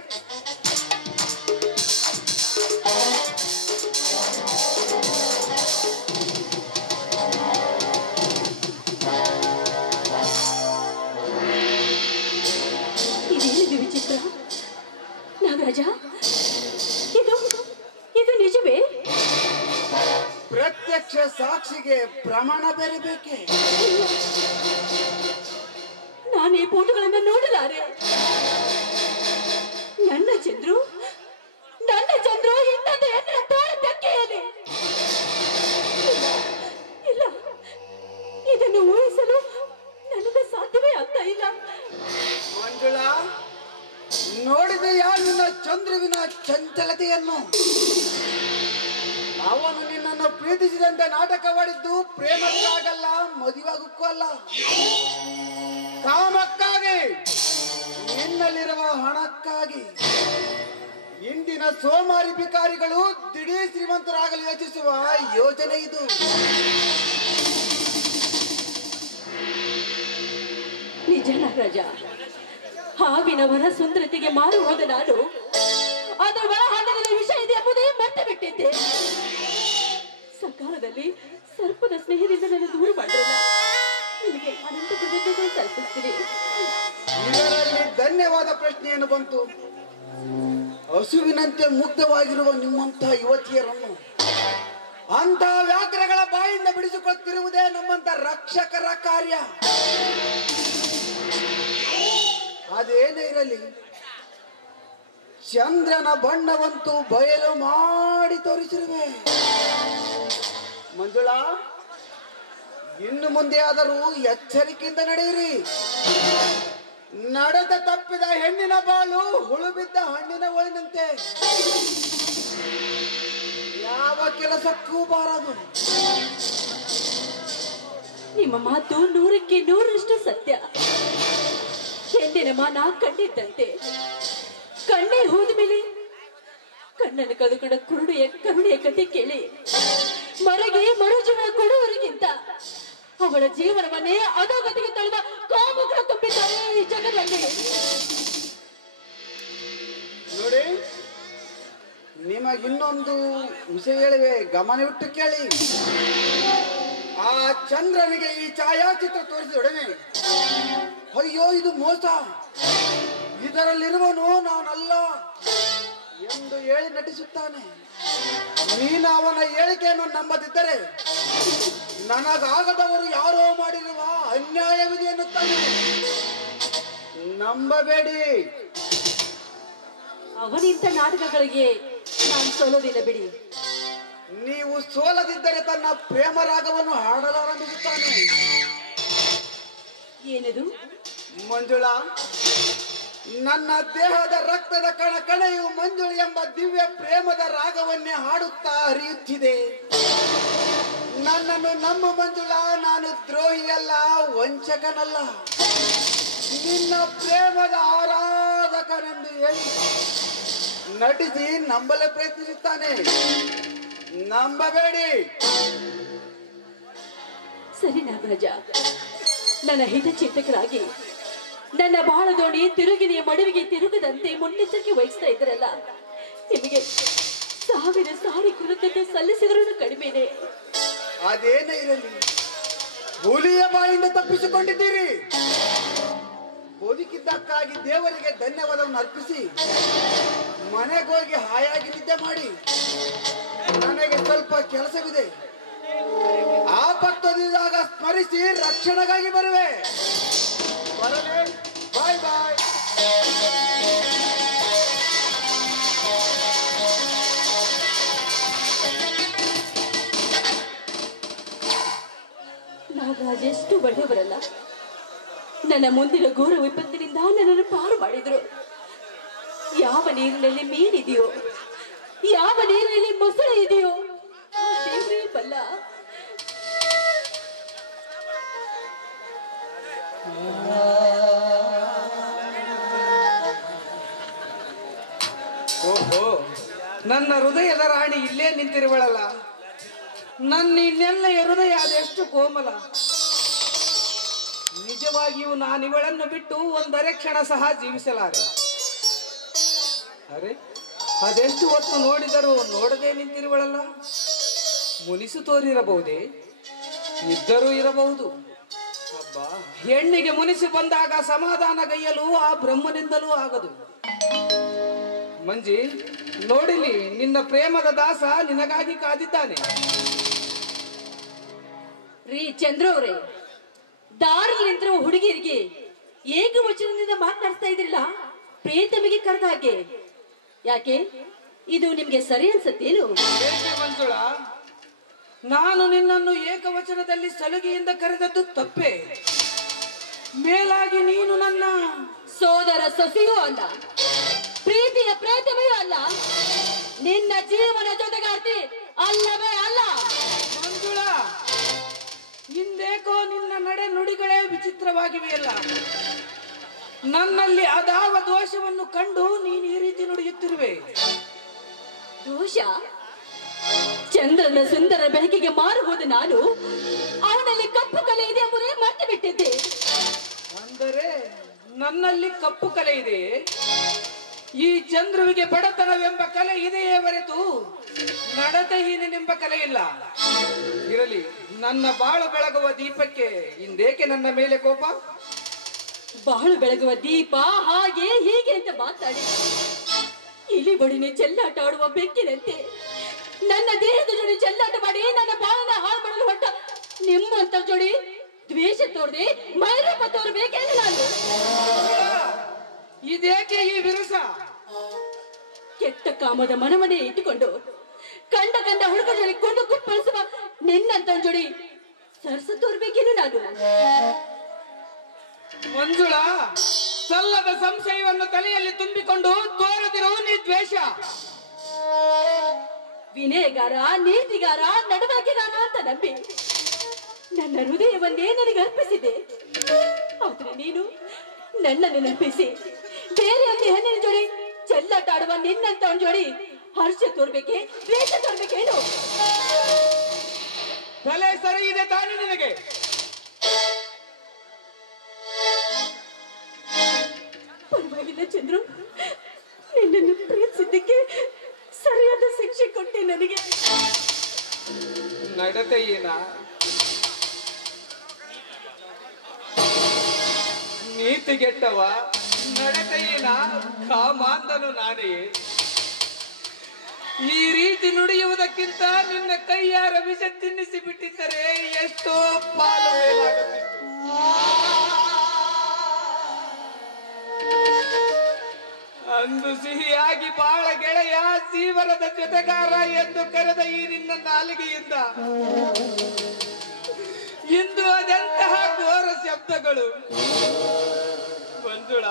ಇದೇನಿದು ವಿಚಿತ್ರ ನಾಗರಾಜ? ಇದು ನಿಜವೇ? ಪ್ರತ್ಯಕ್ಷ ಸಾಕ್ಷಿಗೆ ಪ್ರಮಾಣ ಬೇರೆ. ನಾನು ಈ ಫೋಟೋಗಳನ್ನು ನೋಡಲಾರೆ. ನನ್ನ ಚಂದ್ರು ಇನ್ನೊಂದು ಹೆಣ್ಣಿನ ತೋಳ ತೆಕ್ಕೆಯಲ್ಲಿ. ಇಲ್ಲ, ಇದನ್ನು ಊಹಿಸಲು ನನಗೆ ಸಾಧ್ಯವೇ ಆಗ್ತಾ ಇಲ್ಲ. ಮಂಜುಳಾ, ನೋಡಿದೆಯಾ ನಿನ್ನ ಚಂದ್ರುವಿನ ಚಂಚಲತೆಯನ್ನು? ಅವನು ನಿನ್ನನ್ನು ಪ್ರೀತಿಸಿದಂತೆ ನಾಟಕವಾಡಿದ್ದು ಪ್ರೇಮಕ್ಕಾಗಲ್ಲ, ಮದುವಾಗಕ್ಕೂ ಅಲ್ಲ, ಕಾಮಕ್ಕಾಗಿ, ನಿನ್ನಲ್ಲಿರುವ ಹಣಕ್ಕಾಗಿ. ಇಂದಿನ ಸೋಮಾರಿ ಭಿಕಾರಿಗಳು ದಿಢೀರ್ ಶ್ರೀಮಂತರಾಗಲು ಯೋಚಿಸುವ ಯೋಜನೆ ಇದು. ನಿಜ ನಾಗರಾಜ, ಹಾವಿನವರ ಸುಂದರತೆಗೆ ಮಾರು ಹೋದ ನಾನು ಅದರ ಒಳಹಂದದಲ್ಲಿ ವಿಷ ಇದೆ ಎಂಬುದೇ ಮರೆತು ಬಿಟ್ಟಿದ್ದೆ. ಸಕಾಲದಲ್ಲಿ ಸರ್ಪದ ಸ್ನೇಹದಿಂದ ನನ್ನ ದೂರ ಮಾಡಿರಲ್ಲ. ನಿಮಗೆ ಅನಂತ ಕೃತಜ್ಞತೆ ಸಲ್ಲಿಸುತ್ತೀನಿ. ಇದರಲ್ಲಿ ಧನ್ಯವಾದ ಪ್ರಶ್ನೆಯನ್ನು ಬಂತು. ಹಸುವಿನಂತೆ ಮುಗ್ಧವಾಗಿರುವ ನಿಮ್ಮಂತಹ ಯುವತಿಯರನ್ನು ಅಂತ ವ್ಯಾಘ್ರಗಳ ಬಾಯಿಂದ ಬಿಡಿಸಿಕೊಳ್ಳುತ್ತಿರುವುದೇ ನಮ್ಮಂತ ರಕ್ಷಕರ ಕಾರ್ಯ. ಅದೇನೇ ಇರಲಿ, ಚಂದ್ರನ ಬಣ್ಣವಂತೂ ಬಯಲು ಮಾಡಿ ತೋರಿಸಿರುವೆ. ಮಂಜುಳಾ, ಇನ್ನು ಮುಂದೆ ಆದರೂ ಎಚ್ಚರಿಕೆಯಿಂದ ನಡೆಯಿರಿ. ನಡೆದ ತಪ್ಪಿದ ಹೆಣ್ಣಿನ ಬಾಳು ಹುಳು ಬಿದ್ದ ಹಣ್ಣಿನ ಒಳಿನಂತೆ, ಯಾವ ಕೆಲಸಕ್ಕೂ ಬಾರದು. ನಿಮ್ಮ ಮಾತು 100ಕ್ಕೆ 100ರಷ್ಟು ಸತ್ಯ. ಹೆಣ್ಣಿನ ಮಾನ ಕಂಡಿದ್ದಂತೆ, ಕಣ್ಣೇ ಹೋದ ಮೇಲೆ ಕಣ್ಣನ್ನು ಕದುಕೊಂಡ ಕರುಣೆಯ ಕಥೆ ಕೇಳಿ ಮರಗೆ ಮರುಜೀವನ ಕೊಡುವವರಿಗಿಂತ ಅವಳ ಜೀವನವನ್ನೇ ಅಧೋಗತಿಗೆ ತಳೆದ ಕಾಮುಕ ತುಂಬಿದ್ದಾರೆ ಈ ಜಗದಲ್ಲಿ. ನೋಡಿ, ನಿಮಗಿನ್ನೊಂದು ವಿಷಯ ಹೇಳಿವೆ, ಗಮನವಿಟ್ಟು ಕೇಳಿ. ಆ ಚಂದ್ರನಿಗೆ ಈ ಛಾಯಾಚಿತ್ರ ತೋರಿಸಿದೊಡನೆ ಅಯ್ಯೋ ಇದು ಮೋಸ, ಇದರಲ್ಲಿರುವನು ನಾನಲ್ಲ ಎಂದು ಹೇಳಿ ನಟಿಸುತ್ತಾನೆ. ನೀನು ಅವನ ಹೇಳಿಕೆಯನ್ನು ನಂಬದಿದ್ದರೆ ನನಗಾಗದವರು ಯಾರೋ ಮಾಡಿರುವ ಅನ್ಯಾಯವಿದೆ ಎನ್ನುತ್ತಾನೆ. ನಂಬಬೇಡಿ. ಅವನಿಂತ ನಾಟಕಗಳಿಗೆ ನಾನು ಸೋಲೋದಿಲ್ಲ ಬಿಡಿ. ನೀವು ಸೋಲದಿದ್ದರೆ ತನ್ನ ಪ್ರೇಮ ರಾಗವನ್ನು ಹಾಡಲಾರಂಭಿಸುತ್ತಾನೆ. ಏನದು? ಮಂಜುಳಾ, ನನ್ನ ದೇಹದ ರಕ್ತದ ಕಣ ಕಣೆಯು ಮಂಜುಳು ಎಂಬ ದಿವ್ಯ ಪ್ರೇಮದ ರಾಗವನ್ನೇ ಹಾಡುತ್ತಾ ಹರಿಯುತ್ತಿದೆ. ನನ್ನನ್ನು ನಂಬು ಮಂಜುಳಾ, ನಾನು ದ್ರೋಹಿಯಲ್ಲ, ವಂಚಕನಲ್ಲ, ನಿನ್ನ ಪ್ರೇಮದ ಆರಾಧಕನೆಂದು ಹೇಳಿ ನಟಿಸಿ ನಂಬಲು ಪ್ರಯತ್ನಿಸುತ್ತಾನೆ. ನಂಬಬೇಡಿ. ಸರಿ ನಾಗರಾಜ, ನನ್ನ ಹಿತಚಿಂತಕರಾಗಿ ನನ್ನ ಬಾಳ ದೋಣಿ ತಿರುಗಿನಿಯ ಮಡುವಿಗೆ ತಿರುಗದಂತೆ ಮುನ್ನೆಚ್ಚರಿಕೆ ವಹಿಸ್ತಾ ಇದ್ರಲ್ಲ, ನಿಮಗೆ ಸಾವಿರ ಸಾರಿ ಕೃತಜ್ಞತೆ ಸಲ್ಲಿಸಿದ್ರೂ ಕಡಿಮೆನೆ. ಅದೇನೇ ಇರಲಿ, ಹುಲಿಯ ಬಾಯಿಂದ ತಪ್ಪಿಸಿಕೊಂಡಿದ್ದೀರಿ. ಬದುಕಿದ್ದಕ್ಕಾಗಿ ದೇವರಿಗೆ ಧನ್ಯವಾದವನ್ನು ಅರ್ಪಿಸಿ ಮನೆಗೋಗಿ ಹಾಯಾಗಿ ನಿದ್ದೆ ಮಾಡಿ. ನನಗೆ ಸ್ವಲ್ಪ ಕೆಲಸವಿದೆ. ಆಪತ್ತದಿದ್ದಾಗ ಸ್ಮರಿಸಿ ರಕ್ಷಣೆಗಾಗಿ ಬರುವೆ. ಬರಲೇ? ಬಾಯ್ ಬಾಯ್. ನಾಗರಾಜ್ ಎಷ್ಟು ಒಳ್ಳೆಯವರಲ್ಲ. ನನ್ನ ಮುಂದಿನ ಘೋರ ವಿಪತ್ತಿನಿಂದ ನನ್ನನ್ನು ಪಾರು ಮಾಡಿದ್ರು. ಯಾವ ನೀರಿನಲ್ಲಿ ಮೀನಿದೆಯೋ, ಯಾವ ನೀರಿನಲ್ಲಿ ಮೊಸಳೆ ಇದೆಯೋ ದೇವರೇ ಬಲ್ಲ. ಓಹೋ, ನನ್ನ ಹೃದಯದ ರಾಣಿ ಇಲ್ಲೇ ನಿಂತಿರುವಳಲ್ಲ. ನನ್ನ ಇನ್ನೆಲ್ಲ ಹೃದಯ ಅದೆಷ್ಟು ಕೋಮಲ. ನಿಜವಾಗಿಯೂ ನಾನಿವಳನ್ನು ಬಿಟ್ಟು ಒಂದರೆ ಕ್ಷಣ ಸಹ ಜೀವಿಸಲಾರೆ. ಅರೆ, ಅದೆಷ್ಟು ಹೊತ್ತು ನೋಡಿದರೂ ನೋಡದೆ ನಿಂತಿರುವಳಲ್ಲ. ಮುನಿಸು ತೋರಿರಬಹುದೇ? ಇದ್ದರೂ ಇರಬಹುದು. ಅಬ್ಬಾ, ಹೆಣ್ಣಿಗೆ ಮುನಿಸಿ ಬಂದಾಗ ಸಮಾಧಾನ ಗೈಯಲು ಆ ಬ್ರಹ್ಮನಿಂದಲೂ ಆಗದು. ಮಂಜಿ, ನೋಡಿಲಿ, ನಿನ್ನ ಪ್ರೇಮದ ದಾಸ ನಿನಗಾಗಿ ಕಾದಿದ್ದಾನೆ. ರೀ ಚಂದ್ರ ಅವರೇ, ದಾರಿಯಲ್ಲಿ ನಿಂತಿರುವ ಹುಡುಗಿಯರಿಗೆ ಏಕವಚನದಿಂದ ಮಾತನಾಡ್ತಾ ಇದ್ರಿಲ್ಲ, ಪ್ರೇತಮಿಗೆ ಕರೆದ ಹಾಗೆ. ಯಾಕೆ ಇದು ನಿಮ್ಗೆ ಸರಿ ಅನ್ಸತ್ತೇನು? ಏಕೆ ಮಂಜುಳಾ, ನಾನು ನಿನ್ನನ್ನು ಏಕವಚನದಲ್ಲಿ ಸಲುಗೆಯಿಂದ ಕರೆದದ್ದು ತಪ್ಪೇ. ಮೇಲಾಗಿ ನೀನು ನನ್ನ ಸೋದರ ಸೊಸೆಯೂ ಅಲ್ಲ, ಪ್ರೀತಿಯ ಪ್ರೇತಮೆಯೂ ಅಲ್ಲ, ನಿನ್ನ ಜೀವನ ಜೊತೆಗಾರ್ತಿ ಅಲ್ಲವೇ ಅಲ್ಲ. ಮಂಜುಳಾ, ಇಂದೇಕೋ ನಿನ್ನ ನಡೆ ನುಡಿಗಳೇ ವಿಚಿತ್ರವಾಗಿವೆಯಲ್ಲ. ನನ್ನಲ್ಲಿ ಅದಾವ ದೋಷವನ್ನು ಕಂಡು ನೀನು ಈ ರೀತಿ ನುಡಿಯುತ್ತಿರುವೆ. ದೋಷ? ಚಂದ್ರನ ಸುಂದರ ಬೆಳಕಿಗೆ ಮಾರು ಹೋದ ನಾನು ಅವನಲ್ಲಿ ಕಪ್ಪು ಕಲೆ ಇದೆ ಎಂಬುದನ್ನು ಮರೆತು ಬಿಟ್ಟಿದ್ದೆ. ಅಂದರೆ ನನ್ನಲ್ಲಿ ಕಪ್ಪು ಕಲೆ ಇದೆ. ಈ ಚಂದ್ರುವಿಗೆ ಬಡತನವೆಂಬ ಕಲೆ ಇದೆಯೇ ಹೊರತು ನಡತೆಹೀನೆಂಬ ಕಲೆ ಇಲ್ಲ. ಇರಲಿ, ನನ್ನ ಬಾಳು ಬೆಳಗುವ ದೀಪಕ್ಕೆ ಇಂದೇಕೆ ನನ್ನ ಮೇಲೆ ಕೋಪ? ಬಾಳು ಬೆಳಗುವ ದೀಪ ಹಾಗೆ ಹೀಗೆ ಅಂತ ಮಾತಾಡಿ ಇಲಿ ಬಡಿನೆ ಚೆಲ್ಲಾಟ ಆಡುವ ಬೆಕ್ಕಿನಂತೆ ನನ್ನ ದೇಹದ ಜೋಡಿ ಚೆಲ್ಲಾಟ ಮಾಡಿ ನನ್ನ ಬಾಳನ್ನ ಹಾಳು ಮಾಡಲು ಹೊಟ್ಟ ನಿಮ್ಮಂತ ಜೋಡಿ ದ್ವೇಷ ತೋರದೆ ಮೈರೂಪ ತೋರ್ಬೇಕೇನು ನಾನು? ಇದೇಕೆ ಈ ವಿರಸ? ಕೆಟ್ಟ ಕಾಮದ ಮನಮನೆ ಇಟ್ಟುಕೊಂಡು ಕಂಡ ಕಂಡ ಹುಡುಗ ಜೋಡಿ ಕೊಂಡು ಕುಪ್ಪಳಿಸುವ ನಿನ್ನಂತ ಜೋಡಿ ಸರಸ ತೋರ್ಬೇಕೇನು ನಾನು? ಮಂಜುಳಾ, ಸಲ್ಲದ ಸಂಶಯವನ್ನು ತಲೆಯಲ್ಲಿ ತುಂಬಿಕೊಂಡು ತೋರದಿರೋ ನೀ ದ್ವೇಷ. ವಿನಯಗಾರ, ನೀತಿಗಾರ, ನಡವಳಿಕೆಗಾರ ಅಂತ ನಂಬಿ ನನ್ನ ಹೃದಯವನ್ನೇ ನನಗೆ ಅರ್ಪಿಸಿದೆ. ಆದ್ರೆ ನೀನು ನನ್ನನ್ನು ನಂಬಿಸಿ ಬೇರೆ ಒಂದು ಹೆಣ್ಣಿನ ಜೋಡಿ ಚೆಲ್ಲಾಟ ಆಡುವ ನಿನ್ನಂತ ಅವನ ಜೋಡಿ ಹರ್ಷ ತೋರ್ಬೇಕೆ, ದ್ವೇಷ ತೋರ್ಬೇಕೇನು? ತಲೆ ಸರಿ ಇದೆ ತಾನೇ ನಿನಗೆ? ಪರವಾಗಿಲ್ಲ ಚಂದ್ರು, ನಿನ್ನನ್ನು ಪ್ರೀತಿಸಿದ್ದಕ್ಕೆ ಸರಿಯಾದ ಶಿಕ್ಷೆ ಕೊಟ್ಟೆ ನನಗೆ. ನಡತೆ ಏನ? ನೀತಿಗೆಟ್ಟವ ನಡತೆ ಏನ? ಕಾಮಾಂಧನು ನಾನೇ. ಈ ರೀತಿ ನುಡಿಯುವುದಕ್ಕಿಂತ ನಿನ್ನ ಕೈಯಾರ ವಿಷ ತಿನ್ನಿಸಿ ಬಿಟ್ಟಿದ್ದರೆ ಎಷ್ಟೋ ಪಾಲು ಮೇಲಾಗುತ್ತಿತ್ತು. ಅಂದು ಸಿಹಿಯಾಗಿ ಬಾಳ ಗೆಳೆಯ ಜೀವನದ ಜೊತೆಗಾರ ಎಂದು ಕರೆದ ಈ ನಿನ್ನ ನಾಲಿಗೆಯಿಂದ ಇಂದು ಅದೆಂತಹ ಘೋರ ಶಬ್ದಗಳು. ಮಂಜುಳ,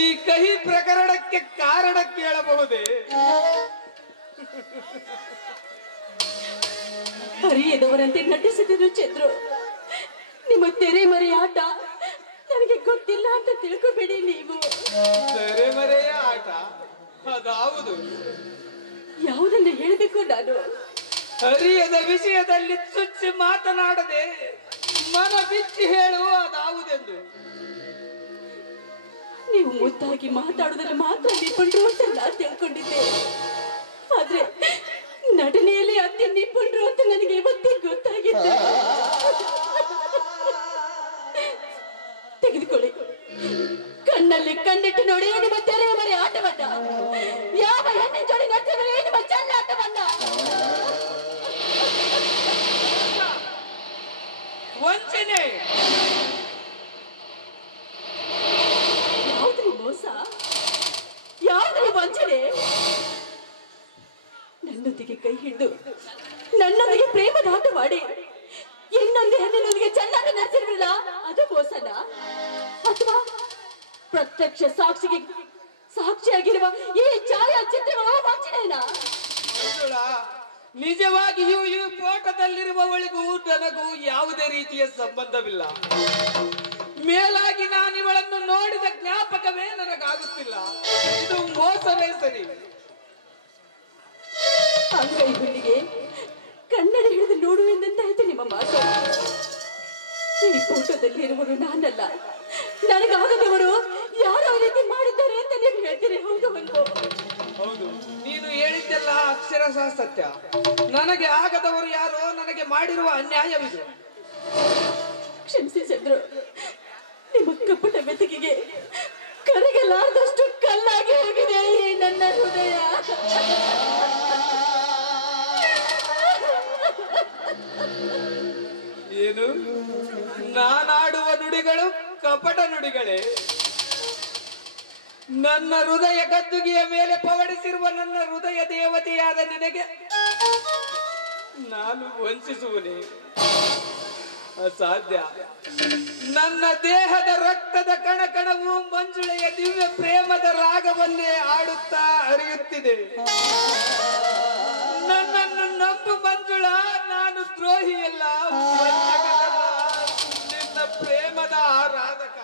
ಈ ಕಹಿ ಪ್ರಕರಣಕ್ಕೆ ಕಾರಣ ಕೇಳಬಹುದೇ? ಅರಿಯದವರಂತೆ ನಟಿಸಿದರು ಚಂದ್ರು. ನಿಮ್ಮ ತೆರೆಮರೆ ಆಟ ನನಗೆ ಗೊತ್ತಿಲ್ಲ ಅಂತ ತಿಳ್ಕೊಬೇಡಿ ನೀವು. ತೆರೆಮರೆಯ ಆಟ ಅದಾವುದು? ಯಾವುದನ್ನು ಹೇಳಬೇಕು ನಾನು? ಅರಿಯದ ವಿಷಯದಲ್ಲಿ ಚುಚ್ಚಿ ಮಾತನಾಡದೆ ಮನ ಬಿಚ್ಚಿ ಹೇಳು ಅದಾವುದೆಂದು. ನೀವು ಮುದ್ದಾಗಿ ಮಾತಾಡುವುದನ್ನು ಮಾತ್ರ ನಿಪುಣರು ಅಂತ ನಾನು ತಿಳ್ಕೊಂಡಿದ್ದೆ. ಆದ್ರೆ ನಟನೆಯಲ್ಲಿ ಅತಿ ನಿಪುಣರು ಅಂತ ನನಗೆ ಇವತ್ತೇ ಗೊತ್ತಾಗಿದೆ. ತೆಗೆದುಕೊಳ್ಳಿ, ಕಣ್ಣಲ್ಲಿ ಕಣ್ಣಿಟ್ಟು ನೋಡಿ ನಿಮ್ಮ ತೆರೆಯ ಮರೆ ಆಟವನ್ನ. ಯಾವ ಹೆಣ್ಣಿನ ಜೋಡಿ ನಡ್ತಿದ್ರೆ ನಿಮ್ಮ ಚೆಲ್ಲಾಟವನ್ನ. ವಂಚನೆ. ಯಾವ್ದ್ರಿ ಮೋಸ? ಯಾವ್ದ್ರಿ ವಂಚನೆ? ನನ್ನೊಂದಿಗೆ ಕೈ ಹಿಡಿದು ನನ್ನೊಂದಿಗೆ ಪ್ರೇಮದ ಆಟ ಮಾಡಿ ಇನ್ನೊಂದು ಹೆಣ್ಣಿನೊಂದಿಗೆ ಚೆನ್ನಾಗಿ ನಡೆಸಿರ್ಲಿಲ್ಲ, ಅದು ಮೋಸನ? ಅಥವಾ ಪ್ರತ್ಯಕ್ಷ ಸಾಕ್ಷಿಯಾಗಿರುವ ಈ ಛಾಯಾಚಿತ್ರಗಳ ವಂಚನೆನಾ? ನಿಜವಾಗಿಯೂ ಈ ಫೋಟೋದಲ್ಲಿರುವವಳಿಗೂ ನನಗೂ ಯಾವುದೇ ರೀತಿಯ ಸಂಬಂಧವಿಲ್ಲ. ಮೇಲಾಗಿ ನಾನಿವಳನ್ನು ನೋಡಿದ ಜ್ಞಾಪಕವೇ ನನಗಾಗುತ್ತಿಲ್ಲ. ಇದು ಮೋಸವೇ ಸರಿ. ಅಂಗೈ ಹುಲ್ಲಿಗೆ ಕನ್ನಡ ಹಿಡಿದು ನೋಡುವೆಂದಂತಾಯ್ತು ನಿಮ್ಮ ಮಾತು. ಈ ಫೋಟೋದಲ್ಲಿರುವರು ನಾನಲ್ಲ, ನನಗಾಗದವರು ಯಾರೋ ರೀತಿ ಮಾಡಿದ್ದಾರೆ ಅಂತ ನೀವು ಹೇಳ್ತೀರಿ. ಹೌದು ಅಲ್ವೋ? ಹೌದು, ನೀನು ಹೇಳಿದ್ದೆಲ್ಲ ಅಕ್ಷರಶಃ ಸತ್ಯ. ನನಗೆ ಆಗದವರು ಯಾರೋ ನನಗೆ ಮಾಡಿರುವ ಅನ್ಯಾಯವಿದು. ಕ್ಷಮಿಸಿ ಚಂದ್ರು, ನಿಮ್ಮ ಕಪಟ ಬೆದಕಿಗೆ ಕರಗಲಾರದಷ್ಟು ಕಲ್ಲಾಗಿ ಹೋಗಿದೆ ಈ ನನ್ನ ಹೃದಯ. ಏನು ನಾನಾಡುವ ನುಡಿಗಳು ಕಪಟ ನುಡಿಗಳೇ? ನನ್ನ ಹೃದಯ ಗದ್ದುಗೆಯ ಮೇಲೆ ಪವಡಿಸಿರುವ ನನ್ನ ಹೃದಯ ದೇವತೆಯಾದ ನಿನಗೆ ನಾನು ವಂಚಿಸುವನೇ? ಅಸಾಧ್ಯ. ನನ್ನ ದೇಹದ ರಕ್ತದ ಕಣಕಣವು ಮಂಜುಳೆಯ ದಿವ್ಯ ಪ್ರೇಮದ ರಾಗವನ್ನೇ ಆಡುತ್ತಾ ಹರಿಯುತ್ತಿದೆ. ನನ್ನನ್ನು ನಂಬು ಮಂಜುಳ, ನಾನು ದ್ರೋಹಿಯಲ್ಲ, ವಂಚಕನಲ್ಲ, ನಿನ್ನ ಪ್ರೇಮದ ಆರಾಧಕ.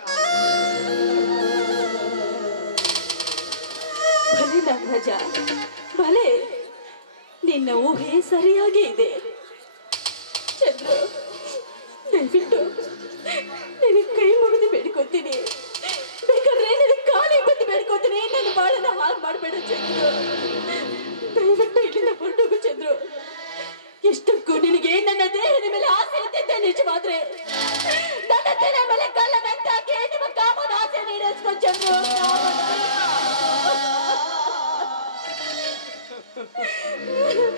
ಭಲೆ ನಾಗರಾಜ, ಭಲೆ, ನಿನ್ನ ಊಹೆ ಸರಿಯಾಗಿ ಇದೆ. ಚಂದ್ರು, ದಯವಿಟ್ಟು ನಿನಗೆ ಕೈ ಮುಗಿದು ಬೇಡ್ಕೊತೀನಿ. ಬೇಕಾದ್ರೆ ನಿನಗೆ ಕಾಲಿ ಬತ್ತಿ ಬೇಡ್ಕೊತೀನಿ. ನನ್ನ ಬಾಳನ್ನ ಹಾಳು ಮಾಡಬೇಡ ಚಂದ್ರು. ದಯವಿಟ್ಟು ಇಲ್ಲಿಂದ ಹೊರಟೋಗು ಚಂದ್ರು. ಎಷ್ಟಕ್ಕೂ ನಿನಗೆ ನನ್ನ ದೇಹದ ಮೇಲೆ ಆಸೆ ಇದ್ದಿದ್ದೆ ನಿಜವಾದ್ರೆ ನನ್ನ ತಲೆ ಮೇಲೆ ಕಲ್ಲ ಮೆತ್ತಾಕಿ ನಿಮ್ಮ ಕಾಮದ ಆಸೆ ನೀಡಿಸ್ಕೊ ಚಂದ್ರು.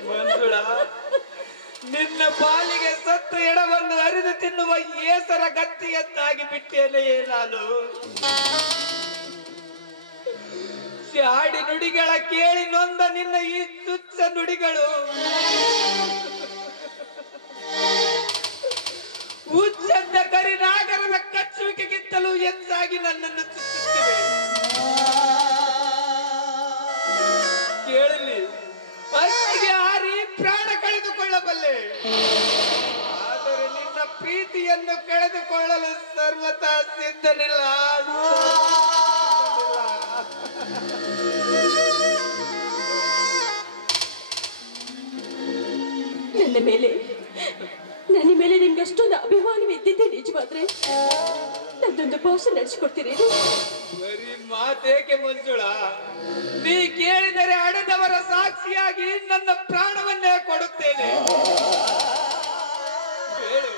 ಮಂಜುಳ, ನಿನ್ನ ಪಾಲಿಗೆ ಸತ್ತ ಎಡವನ್ನು ಅರಿದು ತಿನ್ನುವ ಏಸರ ಗತ್ತಿಯತ್ತಾಗಿ ಬಿಟ್ಟೇನೆಯೇ ನಾನು. ಶಾಡಿ ನುಡಿಗಳ ಕೇಳಿ ನೊಂದ ನಿನ್ನ ಈ ತುಚ್ಛ ನುಡಿಗಳು ಉಚ್ಚಂದ ಕರಿನಾಗರದ ಕಚ್ಚುವಿಕೆಗಿಂತಲೂ ಹೆಚ್ಚಾಗಿ ನನ್ನನ್ನು ಚುಚ್ಚುತ್ತಿವೆ. ಕೇಳಲಿ, ಅಷ್ಟಿಗೆ ಹಾರಿ ಪ್ರಾಣ ಕಳೆದುಕೊಳ್ಳಬಲ್ಲೆ, ಆದರೆ ನಿನ್ನ ಪ್ರೀತಿಯನ್ನು ಕಳೆದುಕೊಳ್ಳಲು ಸರ್ವತಾ ಸಿದ್ಧನಿಲ್ಲ. ನನ್ನ ಮೇಲೆ ನಿಮ್ಗೆ ಅಷ್ಟೊಂದು ಅಭಿಮಾನವಿದ್ದಿದ್ದೆ ನಿಜವಾದ್ರೆ ನನ್ನೊಂದು ಭಾಷೆ ನಡೆಸಿಕೊಡ್ತೀರಿ? ಬರೀ ಮಾತೇಕೆ ಮಂಜುಳ, ನೀ ಕೇಳಿದರೆ ಅಡದವರ ಸಾಕ್ಷಿಯಾಗಿ ನನ್ನ ಪ್ರಾಣವನ್ನೇ ಕೊಡುತ್ತೇನೆ. ಹೇಳು,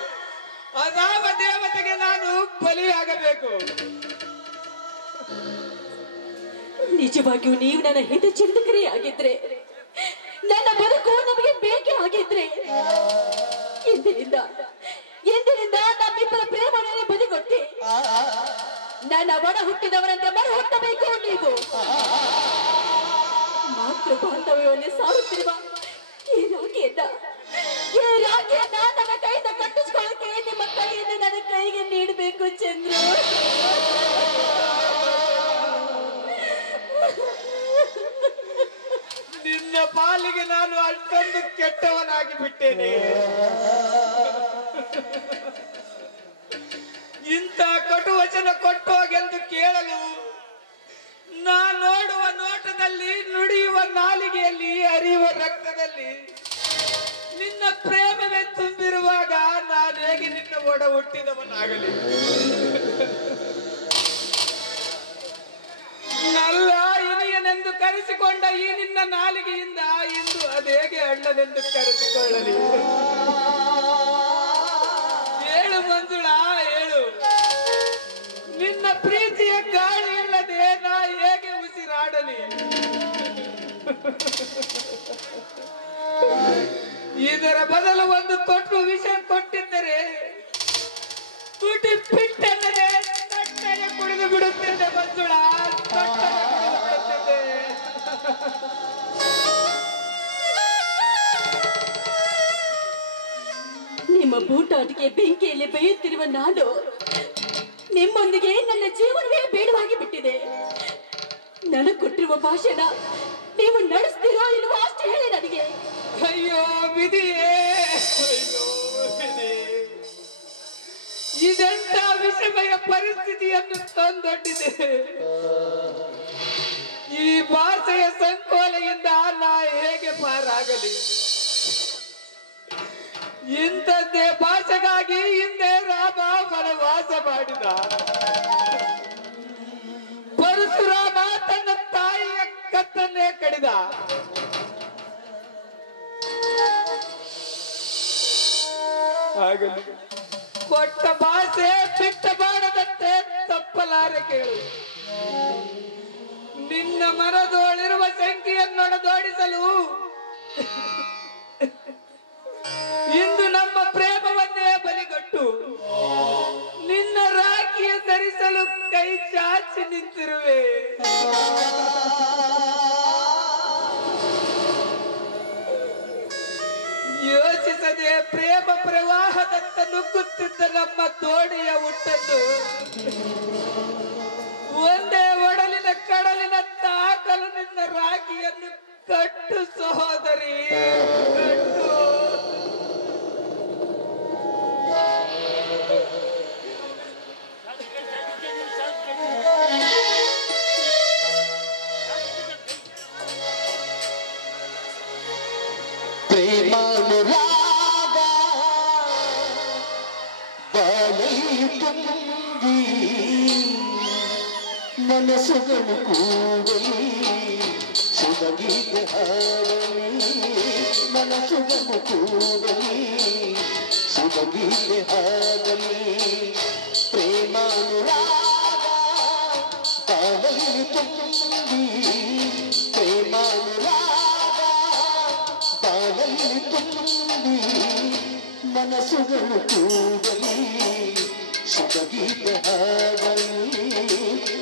ಅದಾವ ದೇವತೆಗೆ ನಾನು ಬಲಿಯಾಗಬೇಕು? ನಿಜವಾಗಿಯೂ ನೀವು ನನ್ನ ಹಿತ ಚಿಂತಕರೇ ಆಗಿದ್ರೆ ನನ್ನ ಬದುಕು ನಮಗೆ ಬೇಕೇ ಆಗಿದ್ರೆ ಎಂದಿನಿಂದ ನಮ್ಮಿಬ್ಬರ ಪ್ರೇಮವನ್ನು ಬದಿಗೊಟ್ಟಿ ನನ್ನ ಒಡ ಹುಟ್ಟಿದವರಂತೆ ಮರು ಹುಟ್ಟಬೇಕು. ನೀವು ಮಾತೃ ಬಾಂಧವ್ಯವನ್ನು ಸಾರುತ್ತಿರುವ ಈ ರಾಖಿಯನ್ನ ನನ್ನ ಕೈಯಿಂದ ಕಟ್ಟಿಸ್ಕೊಳ್ಳಕ್ಕೆ ನಿಮ್ಮ ಕೈಯಿಂದ ನನ್ನ ಕೈಗೆ ನೀಡಬೇಕು ಚಂದ್ರು. ನಿನ್ನ ಪಾಲಿಗೆ ನಾನು ಅಷ್ಟೊಂದು ಕೆಟ್ಟವನಾಗಿ ಬಿಟ್ಟೇನೆ. ಇಂಥ ಕಟುವಚನ ಕೊಟ್ಟೋಗೆಂದು ಕೇಳಲು ನಾ ನೋಡುವ ನೋಟದಲ್ಲಿ, ನುಡಿಯುವ ನಾಲಿಗೆಯಲ್ಲಿ, ಹರಿಯುವ ರಕ್ತದಲ್ಲಿ ನಿನ್ನ ಪ್ರೇಮವೇ ತುಂಬಿರುವಾಗ ನಾನು ಹೇಗೆ ನಿನ್ನ ಒಡ ಹುಟ್ಟಿದವನಾಗಲಿ? ನಲ್ಲ ಇನಿಯನೆಂದು ಕರೆಸಿಕೊಂಡ ಈ ನಿನ್ನ ನಾಲಿಗೆಯಿಂದ ಇಂದು ಅದೇಗೆ ಅಣ್ಣನೆಂದು ಕರೆಸಿಕೊಳ್ಳಲಿ? ಹೇಳು ಮಂಜುಳಾ, ಹೇಳು. ನಿನ್ನ ಪ್ರೀತಿಯ ಗಾಳಿ ಇಲ್ಲದೆ ನಾ ಹೇಗೆ ಉಸಿರಾಡಲಿ? ಇದರ ಬದಲು ಒಂದು ತೊಟ್ಟು ವಿಷ ಕೊಟ್ಟಿದ್ದರೆ ತುಟಿ ಪಿಟ್ಟೆನ್ನದೆ ತಟ್ಟನೆ ಕುಡಿದು ಬಿಡುತ್ತಿದ್ದೆ ಮಂಜುಳಾ, ತಟ್ಟನೆ ಕುಡಿದು ಬಿಡುತ್ತಿದ್ದೆ. ನಿಮ್ಮ ಬೂಟಾಟಿಕೆ ಬೆಂಕಿಯಲ್ಲಿ ಬೇಯುತ್ತಿರುವ ನಾನು ನಿಮ್ಮೊಂದಿಗೆ ನನ್ನ ಜೀವನವೇ ಬೇಡವಾಗಿ ಬಿಟ್ಟಿದೆ. ನನಗೆ ಕೊಟ್ಟಿರುವ ಭಾಷಣ ನೀವು ನಡೆಸ್ತೀರೋ ಇಲ್ವೋ ಅಷ್ಟು ಹೇಳಿ ನನಗೆ. ಅಯ್ಯೋ ವಿಧಿಯೇ, ಅಯ್ಯೋ ವಿಧಿ, ಇದೆಂತ ವಿಷಮಯ ಪರಿಸ್ಥಿತಿಯನ್ನು ತಂದೊಡ್ಡಿದೆ. ಈ ಭಾಷೆಯ ಸಂಕೋಲೆಯಿಂದ ನಾ ಹೇಗೆ ಪಾರಾಗಲಿ? ಇಂಥದ್ದೇ ಭಾಷೆಗಾಗಿ ಹಿಂದೆ ರಾಮ ವನವಾಸ ಮಾಡಿದ. ಪರಶುರಾಮ ತನ್ನ ತಾಯಿಯ ಕತ್ತನ್ನೇ ಕಡಿದ. ಆಗಲಿ ಕೊಟ್ಟ ಭಾಷೆ ಬಿಟ್ಟ ಮಾಡದಂತೆ ತಪ್ಪಲಾರೆ ಕೇಳು. ನಿನ್ನ ಮನದೋಳಿರುವ ಸಂಖ್ಯೆಯನ್ನೊಡದೋಡಿಸಲು ಇಂದು ನಮ್ಮ ಪ್ರೇಮವನ್ನೇ ಬಲಿಗೊಟ್ಟು ನಿನ್ನ ರಾಖಿಯ ಧರಿಸಲು ಕೈ ಚಾಚಿ ನಿಂತಿರುವೆ. ಯೋಚಿಸದೆ ಪ್ರೇಮ ಪ್ರವಾಹದಂತ ನುಗ್ಗುತ್ತಿದ್ದ ನಮ್ಮ ದೋಣಿಯ ಹುಟ್ಟದ್ದು ಒಂದೇ ಒಡಲಿನ ಕಡಲಿನ ತಾಕಲು ನಿನ್ನ ರಾಖಿಯನ್ನು ಕಟ್ಟು ಸಹೋದರಿ, ಕಟ್ಟು. ಪ್ರೇಮಾನುರಾಗ ಬಾಳೆಯು ತುಂಬಿ ಮನಸ್ಸುಗಳು ಕೂಡಲಿ ಸುಗೀತೆ ಹಾಡಲಿ, ಮನಸ್ಸುಗಳು ಕೂಡಲಿ ಸುಗೀತೆ ಹಾಡಲಿ. ಪ್ರೇಮಾನುರಾಗ ಬಾಳೆಯು ತುಂಬಿ, ಪ್ರೇಮಾನುರಾಗ ಬಾಳೆಯು ತುಂಬಿ ಮನಸ್ಸುಗಳು ಕೂಡಲಿ ಸುಗೀತೆ ಹಾಡಲಿ,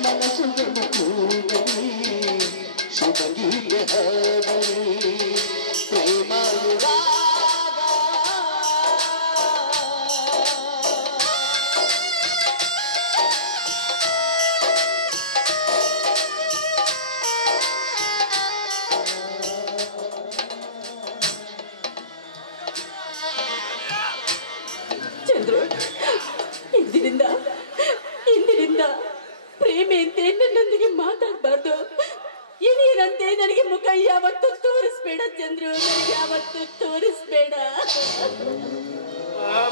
ಮನಸ್ಸುಗಳು ಕೂಡಲಿ ಸುಗೀತೆ ಹಾಡಲಿ. ಪ್ರೇಮಾನುರಾಗ ಚಂದ್ರು, ಇಂದಿನಿಂದ ಪ್ರೇಮೆಯಂತೆ ನನ್ನೊಂದಿಗೆ ಮಾತಾಡಬಾರ್ದು. ಹಿರಿಯರಂತೆ ನನಗೆ ಮುಖ ಯಾವತ್ತೂ ತೋರಿಸ್ಬೇಡ ಚಂದ್ರು, ನನಗೆ ಯಾವತ್ತೂ ತೋರಿಸ್ಬೇಡ.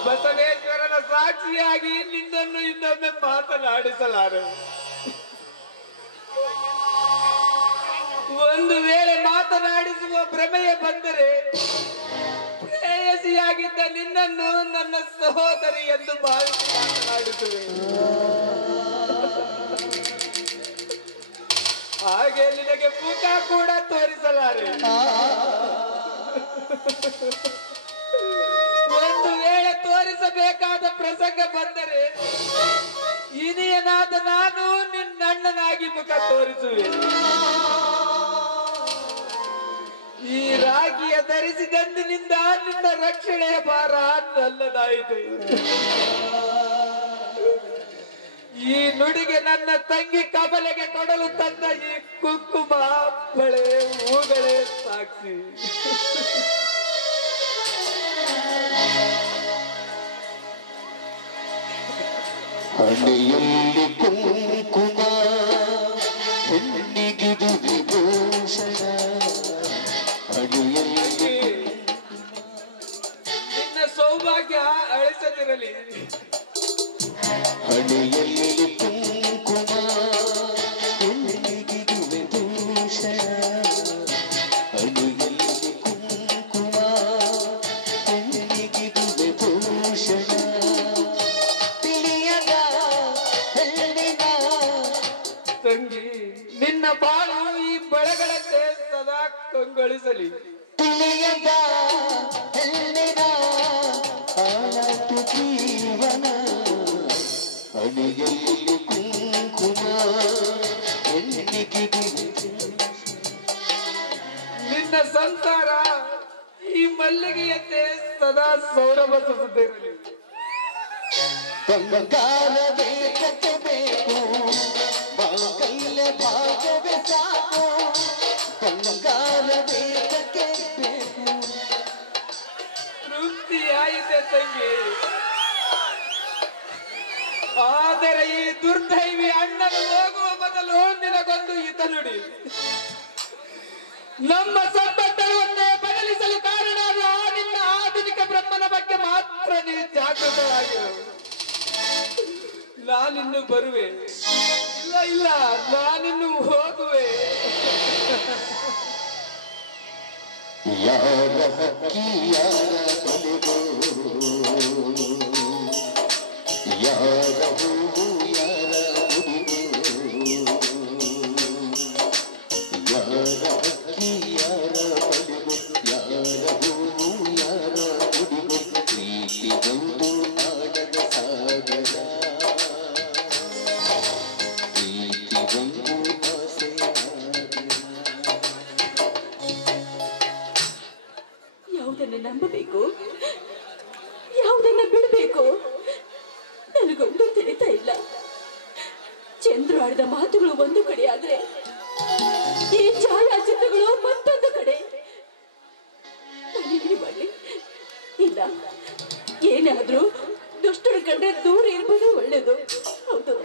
ಬಸವೇಶ್ವರನ ಸಾಕ್ಷಿಯಾಗಿ ನಿನ್ನನ್ನು ಇನ್ನೊಮ್ಮೆ ಮಾತನಾಡಿಸಲಾರೆ. ಒಂದು ವೇಳೆ ಮಾತನಾಡಿಸುವ ಭ್ರಮೆಯ ಬಂದರೆ ಪ್ರೇಯಸಿಯಾಗಿದ್ದ ನಿನ್ನನ್ನು ನನ್ನ ಸಹೋದರಿ ಎಂದು ಭಾವಿಸಿ ಮಾತನಾಡಿಸುವೆ. ಹಾಗೆ ನಿನಗೆ ಮುಖ ಕೂಡ ತೋರಿಸಲಾರೆ. ಒಂದು ವೇಳೆ ತೋರಿಸಬೇಕಾದ ಪ್ರಸಂಗ ಬಂದರೆ ಇನಿಯನಾದ ನಾನು ನಿನ್ನಣ್ಣನಾಗಿ ಮುಖ ತೋರಿಸುವೆ. ಈ ರಾಗಿಯ ಧರಿಸಿದಂದಿನಿಂದ ನಿನ್ನ ರಕ್ಷಣೆಯ ಭಾರ ನಲ್ಲದಾಯಿತು. ಈ ನುಡಿಗೆ ನನ್ನ ತಂಗಿ ಕಮಲೆಗೆ ಕೊಡಲು ತಂದ ಈ ಕುಂಕುಮ ಬಳೆ ಹೂಗಳೇ ಸಾಕ್ಷಿ. ಹಣೆಯಲ್ಲಿ ಕುಂಕುಮ ಹೆಣ್ಣಿಗಿದು ವಿಭೂಷಣ. ಹಣೆಯಲ್ಲಿ ನಿನ್ನ ಸೌಭಾಗ್ಯ ಅಳಿಸದಿರಲಿ. ಹಣೆಯಲ್ಲಿ ಕುಂಕುಮ ಹೆಣ್ಣಿಗಿದು ವಿಭೂಷಣ. ಹಣೆಯಲ್ಲಿ ಕುಂಕುಮ ಹೆಣ್ಣಿಗಿದು ವಿಭೂಷಣ. ತಂಗಿ, ನಿನ್ನ ಬಾಳು ಈ ಬಳೆಗಳಂತೆ ಸದಾ ಕಂಗೊಳಿಸಲಿ. ತಿಳಿಯದ ಹೆಣ್ಣಿನ ಆಳತು ಜೀವನ. ಅಡಿಗೆಯಲ್ಲಿ ಕುಂಕುಮ ಹೆಣ್ಣಿಗೆ. ನಿನ್ನ ಸಂಸಾರ ಈ ಮಲ್ಲಿಗೆಯಂತೆ ಸದಾ ಸೌರಭಸುತ್ತಿರಲಿ. ಬಂಗಾರ ಬೇಕಕ್ಕೆ ಬೇಕು, ಬಾಗೈಲೆ ಭಾಗವೇ ಸಾಕು. ಬಂಗಾರ ಬೇಕಕ್ಕೆ ಬೇಕು. ತೃಪ್ತಿಯಾಯಿತೆ ತಂಗಿ. ಆದರೆ ಈ ದುರ್ದೈವಿ ಅಣ್ಣನು ಹೋಗುವ ಮೊದಲು ನಿನಗೊಂದು ಹಿತ ನುಡಿ. ನಮ್ಮ ಸಂಬಂಧವನ್ನೇ ಬದಲಿಸಲು ಕಾರಣವಾದ ನಿನ್ನ ಆಧುನಿಕ ಬ್ರಹ್ಮನ ಬಗ್ಗೆ ಮಾತ್ರ ನೀನು ಜಾಗೃತವಾಗಿರು. ನಾನಿನ್ನು ಬರುವೆ. ಇಲ್ಲ ಇಲ್ಲ, ನಾನಿನ್ನು ಹೋಗುವೆ. ಯಾರ ಹಕ್ಕಿ ಯಾರ ಬಲಿಗೋ, ಯಾರ ಹೂವು ಯಾರ ಮುಡಿಗೋ. ಯಾರ ಹಕ್ಕಿ ಯಾರ ಬಲಿಗೋ, ಯಾರ ಹೂವು ಯಾರ ಮುಡಿಗೋ. ಪ್ರೀತಿ ಒಂದು ಆಡದ ಸಾಗರ, ಪ್ರೀತಿ ಒಂದು ಆಸೆಯ. ಯಾವುದನ್ನ ನಂಬಬೇಕು, ಯಾವುದನ್ನ ಬಿಡಬೇಕು, ನನಗೊಂದು ತಿಳಿತಾ ಇಲ್ಲ. ಚಂದ್ರು ಆಡಿದ ಮಾತುಗಳು ಒಂದು ಕಡೆ ಆದ್ರೆ ಈ ಛಾಯಾಚಿತ್ರಗಳು ಮತ್ತೊಂದು ಕಡೆ. ನಾನೇನು ಮಾಡಲಿ? ಇಲ್ಲ, ಏನಾದ್ರೂ ದುಷ್ಟರು ಕಂಡ್ರೆ ದೂರ ಇರ್ಬೋದು ಒಳ್ಳೇದು. ಹೌದು.